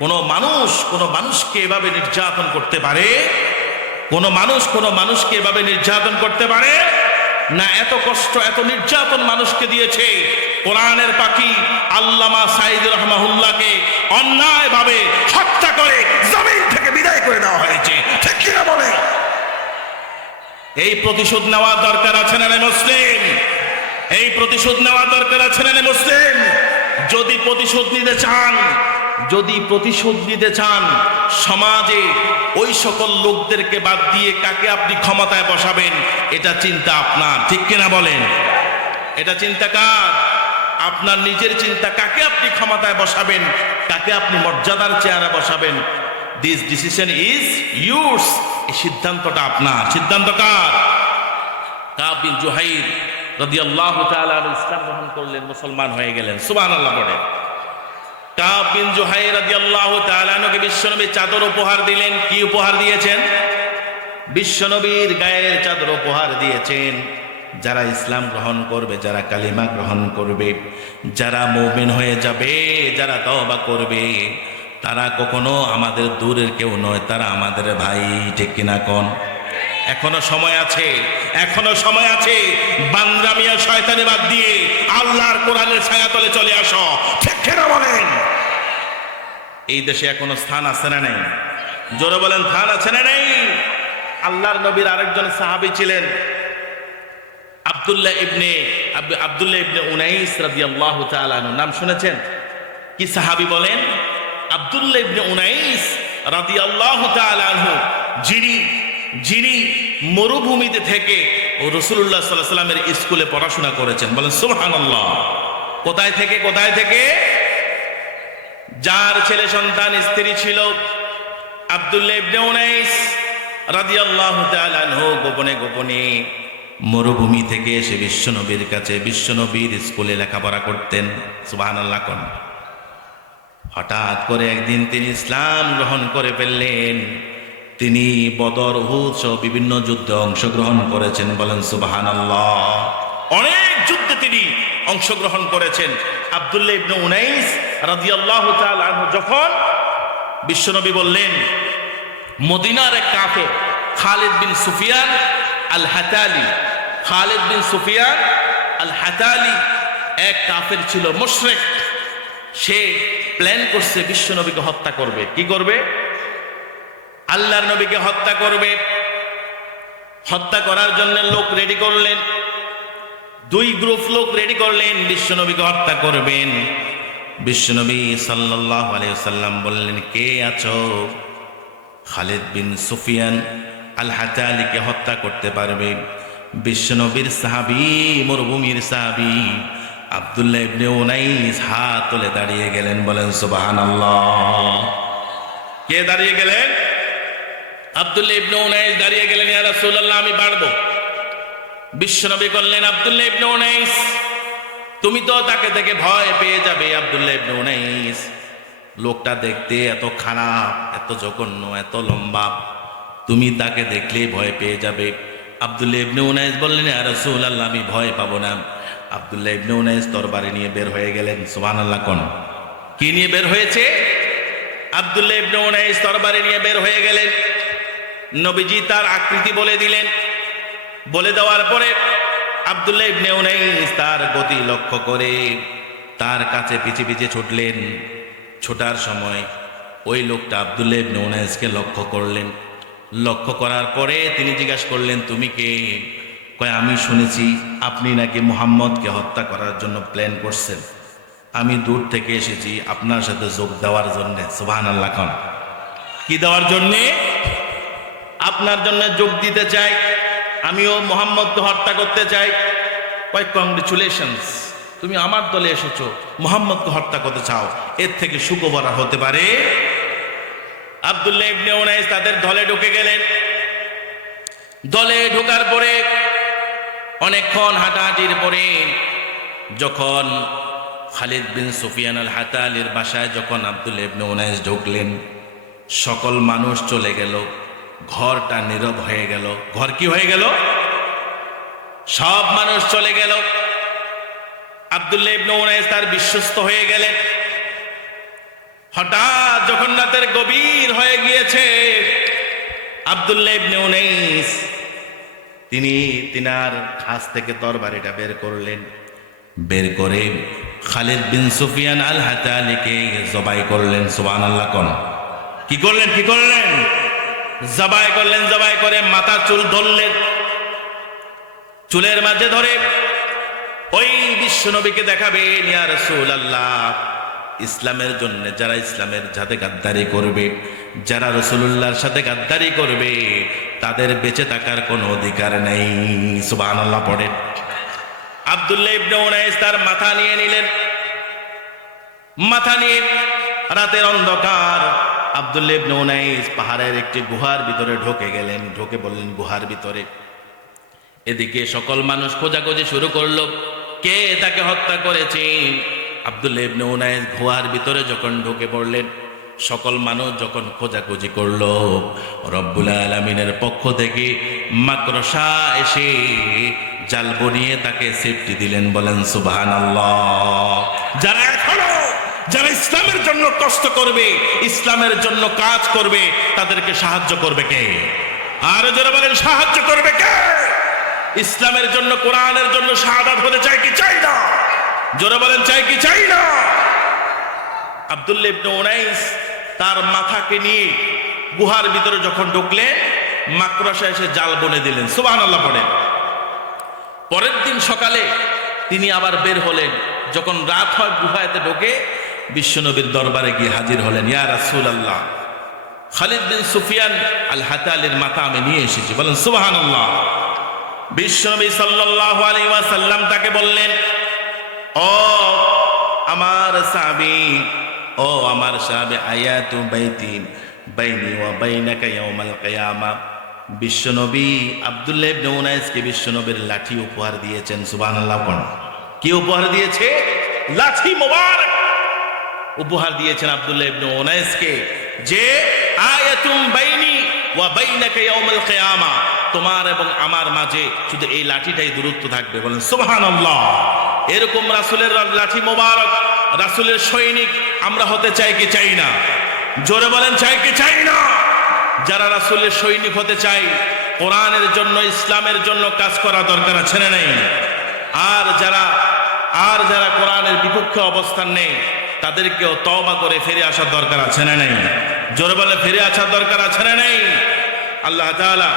কোনো মানুষকে এভাবে নির্যাতন করতে পারে? কোন মানুষকে এভাবে নির্যাতন করতে পারে না? এত কষ্ট এত নির্যাতন মানুষকে দিয়েছে। কোরআনের পাখি আল্লামা সাঈদী রাহমাহুল্লাহকে অন্যায়ভাবে হত্যা করে জমিন থেকে বিদায় করে দেওয়া হয়েছে, ঠিক কিনা বলে? এই প্রতিশোধ নেওয়ার দরকার আছে না মুসলিম? এই প্রতিশোধ নেওয়ার দরকার আছে না মুসলিম? যদি প্রতিশোধ নিতে চান সমাজে ওই সকল লোকদেরকে বাদ দিয়ে কাকে আপনি ক্ষমতায় বসাবেন, এটা চিন্তা আপনার, ঠিক কিনা বলেন? এটা চিন্তা কার? আপনার নিজের চিন্তা। কাকে আপনি ক্ষমতায় বসাবেন, কাকে আপনি মর্যাদার চেয়ারে বসাবেন, দিস ডিসিশন ইজ ইয়োর্স। এই সিদ্ধান্তটা আপনার। সিদ্ধান্ত কার? কাব বিন জুহাইর রাদিয়াল্লাহু তাআলা আনহু ইসলাম গ্রহণ করলেন, মুসলমান হয়ে গেলেন। সুবহানাল্লাহ বলেন। কাব বিন জুহাইর রাদিয়াল্লাহু তাআলা আনহুকে বিশ্বনবী চাদর উপহার দিলেন। কি উপহার দিয়েছেন? বিশ্বনবীর গায়ের চাদর উপহার দিয়েছেন। যারা ইসলাম গ্রহণ করবে, যারা কালিমা গ্রহণ করবে, যারা মুমিন হয়ে যাবে, যারা তওবা করবে, তারা কখনো আমাদের দূরের কেউ নয়, তারা আমাদের ভাই, ঠিক কিনা কোন? এখনো সময় আছে, এখনো সময় আছে। বান্দরামিয়া শয়তানি বাদ দিয়ে আল্লাহর কোরআনের ছায়াতলে চলে আসো, ঠিক কিনা বলেন? এই দেশে এখনো স্থান আছে না নেই? জোরে বলেন, স্থান আছে না নেই? আল্লাহর নবীর আরেকজন সাহাবী ছিলেন আব্দুল্লাহ ইবনে উনাইস রাদিয়াল্লাহু তাআলা আনহু। নাম শুনেছেন? কি সাহাবী বলেন? আব্দুল্লাহ ইবনে উনাইস রাদিয়াল্লাহু তাআলা আনহু, যিনি মরুভূমিতে থেকে রাসূলুল্লাহ সাল্লাল্লাহু আলাইহি ওয়াসাল্লামের স্কুলে পড়াশোনা করেছেন। বলেন সুবহানাল্লাহ। কোথায় থেকে? যার ছেলে সন্তান স্ত্রী ছিল আব্দুল্লাহ ইবনে উনাইস রাদিয়াল্লাহু তাআলা আনহু গোপনে মরুভূমি থেকে এসে বিশ্বনবীর কাছে, বিশ্বনবীর স্কুলে লেখাপড়া করতেন। সুবহানাল্লাহ কোন? হঠাৎ করে একদিন তিনি ইসলাম গ্রহণ করে ফেললেন। তিনি বদর, উহুদ সহ বিভিন্ন যুদ্ধে অংশগ্রহণ করেছেন। বলেন সুবহানাল্লাহ। অনেক যুদ্ধে তিনি অংশগ্রহণ করেছেন। আব্দুল্লাহ ইবনে উনাইস রাদিয়াল্লাহু তাআলা আনহু যখন বিশ্বনবী বললেন, মদিনার এক কাফের খালিদ বিন সুফিয়ান আল হাতালি এক কাফের ছিল, মুশরিক। সে প্ল্যান করছে বিশ্বনবীকে হত্যা করবে। কি করবে? আল্লাহর নবীকে হত্যা করবে। হত্যা করার জন্য লোক রেডি করলেন, 2 গ্রুপ লোক রেডি করলেন, বিশ্বনবীকে হত্যা করবেন। বিশ্বনবী সাল্লাল্লাহু আলাইহি ওয়াসাল্লাম বললেন, কে আছো? খালিদ বিন সুফিয়ান আল হাতালিকে হত্যা করতে পারবে? বিশ্বনবীর সাহাবী, মরুভূমির সাহাবী আব্দুল্লাহ ইবনে উনাইস হাত তুলে দাঁড়িয়ে গেলেন। বলেন সুবহানাল্লাহ। কে দাঁড়িয়ে গেলেন? আব্দুল্লাহ ইবনে উনাইস দাঁড়িয়ে গেলেন। ইয়া রাসূলুল্লাহ, আমি পারবো। বিশ্বনবী বললেন, আব্দুল্লাহ ইবনে উনাইস, তুমি তো তাকে দেখে ভয় পেয়ে যাবে। আব্দুল্লাহ ইবনে উনাইস লোকটা দেখতে এত খারাপ, এত জঘন্য, এত লম্বা, তুমি তাকে দেখলেই ভয় পেয়ে যাবে। আব্দুল্লাহ ইবনে উনাইস বললেন, ইয়া রাসূলুল্লাহ, আমি ভয় পাবো না। আব্দুল্লাহ ইবনে উনাইস তরবারি নিয়ে বের হয়ে গেলেন। সুবহানাল্লাহ কোন? কি নিয়ে বের হয়েছে? আব্দুল্লাহ ইবনে উনাইস তরবারি নিয়ে বের হয়ে গেলেন। নবীজি তার আকৃতি বলে দিলেন। বলে দেওয়ার পরে আব্দুল্লাহ ইবনে উনাইস তার গতি লক্ষ্য করে তার কাছে পিছে ছুটলেন। ছোটার সময় ওই লোকটা আব্দুল্লাহ ইবনে উনাইসকে লক্ষ্য করলেন। লক্ষ্য করার পরে তিনি জিজ্ঞাসা করলেন, তুমি কে? কয়, আমি শুনেছি আপনি নাকি মুহাম্মদকে হত্যা করার জন্য প্ল্যান করছেন। আমি দূর থেকে এসেছি আপনার সাথে যোগ দেওয়ার জন্য। সুবহানাল্লাহ কোন? কি দেওয়ার জন্য? আপনার জন্য যোগ দিতে চাই। আমিও মুহাম্মদকে হত্যা করতে চাই। কয়, কংগ্রেচুলেশনস, তুমি আমার দলে এসেছো, মুহাম্মদকে হত্যা করতে চাও, এর থেকে সুখবর হতে পারে? আব্দুল্লাহ ইবনে উনাইস তাদের দলে ঢুকে গেলেন। দলে ঢোকার পরে অনেকক্ষণ হাঁটাহাঁটির পরে যখন খালিদ বিন সুফিয়ান আল হাতালির বাসায় যখন আব্দুল্লাহ ইবনে উনাইস ঢুকলেন, সকল মানুষ চলে গেল, ঘরটা নীরব হয়ে গেল। ঘর কি হয়ে গেল? সব মানুষ চলে গেল। আব্দুল্লাহ ইবনে উনাইস তার বিশ্বস্ত হয়ে গেলেন। হঠাৎ যখন রাতের গভীর হয়ে গিয়েছে, আব্দুল্লাহ ইবনে উনাইস তিনি তিনার খাস থেকে তরবারিটা বের করলেন, বের করে খালিদ বিন সুফিয়ান আল হাতালিকে জবাই করলেন। সুবহানাল্লাহ কোন কি করলেন? কি করলেন? জবাই করলেন। জবাই করে মাথার চুল ধরলেন, চুলের মাঝে ধরে ওই বিশ্ব নবীকে দেখাবেন, ইয়া রাসূলুল্লাহ, ইসলামের জন্য যারা ইসলামের সাথে গাদ্দারি করবে, যারা রাসূলুল্লাহর সাথে গাদ্দারি করবে, তাদের বেঁচে থাকার কোনো অধিকার নেই। সুবহানাল্লাহ পড়েন। আব্দুল্লাহ ইবনে উনাইস তার মাথা নিয়ে নিলেন। মাথা নিয়ে রাতের অন্ধকার আব্দুল্লাহ ইবনে উনাইস পাহাড়ের একটি গুহার ভিতরে ঢুকে গেলেন। ঢুকে বললেন গুহার ভিতরে। এদিকে সকল মানুষ খোঁজাখুঁজি শুরু করলো, কে তাকে হত্যা করেছে। আব্দুল্লাহ ইবনে উনাইস গুহার ভিতরে যখন ঢুকে পড়লেন, সকল মানুষ যখন খোঁজাখুঁজি করলো, রব্বুল আলামিনের পক্ষ থেকে মাকড়সা এসে জাল বনিয়ে তাকে সেফটি দিলেন। বলেন সুবহানাল্লাহ। যারা ইসলামের জন্য কষ্ট করবে, ইসলামের জন্য কাজ করবে, তাদেরকে সাহায্য করবে কে? আর যারা বলেন সাহায্য করবে কে? ইসলামের জন্য, কোরআনের জন্য শাহাদাত হতে চাই কি চাই না? জোরে বলেন চাই কি চাই না? আব্দুল্লাহ ইবনে উনাইস তার মাথাকে নিয়ে গুহার ভিতরে যখন ঢুকলেন, মাকড়সা এসে জাল বনে দিলেন। সুবহানাল্লাহ পড়েন। পরের দিন সকালে তিনি আবার বের হলেন। যখন রাত হয়, গুহাতে ঢোকে বিশ্বনবীর দরবারে গিয়ে হাজির হলেন। ইয়া রাসূলুল্লাহ, খালিদ বিন সুফিয়ান আল হাতালির মাথা আমি নিয়ে এসেছি। বলেন সুবহানাল্লাহ। বিশ্বনবী সাল্লাল্লাহু আলাইহি ওয়াসাল্লাম তাকে বললেন, ও আমার সাহাবী, ও আমার সাহাবী, আয়াতু বাইতি বাইনি ওয়া বাইনাকা ইয়াউমাল কিয়ামা। বিশ্বনবী আব্দুল্লাহ ইবনে উনাইসকে বিশ্বনবীর লাঠি উপহার দিয়েছেন। সুবহানাল্লাহ কোন কি উপহার দিয়েছে? লাঠি মোবারক উপহার দিয়েছেন আব্দুল্লাহ ইবনে উনাইসকে, যে আয়াতুম বাইনি ওয়া বাইনাকা ইয়াউমাল কিয়ামা, তোমার এবং আমার মাঝে শুধু এই লাঠিটাই দূরত্ব থাকবে। বলেন সুবহানাল্লাহ। এরকম রাসূলের লাঠি মোবারক, রাসূলের সৈনিক আমরা হতে চাই কি চাই না? জোরে বলেন চাই কি চাই না? যারা রাসূলের সৈনিক হতে চাই, কোরআনের জন্য, ইসলামের জন্য কাজ করা দরকার আছে না নাই? আর যারা কোরআনের বিপক্ষে অবস্থান নেই, তাদেরকেও তওবা করে ফিরে আসার দরকার আছে না নাই? জোরে বলে ফিরে আসার দরকার আছে না নাই? আল্লাহ তাআলা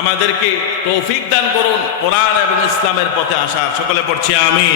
আমাদেরকে তৌফিক দান করুন কোরআন এবং ইসলামের পথে আসার। সকলে পড়ছি আমিন।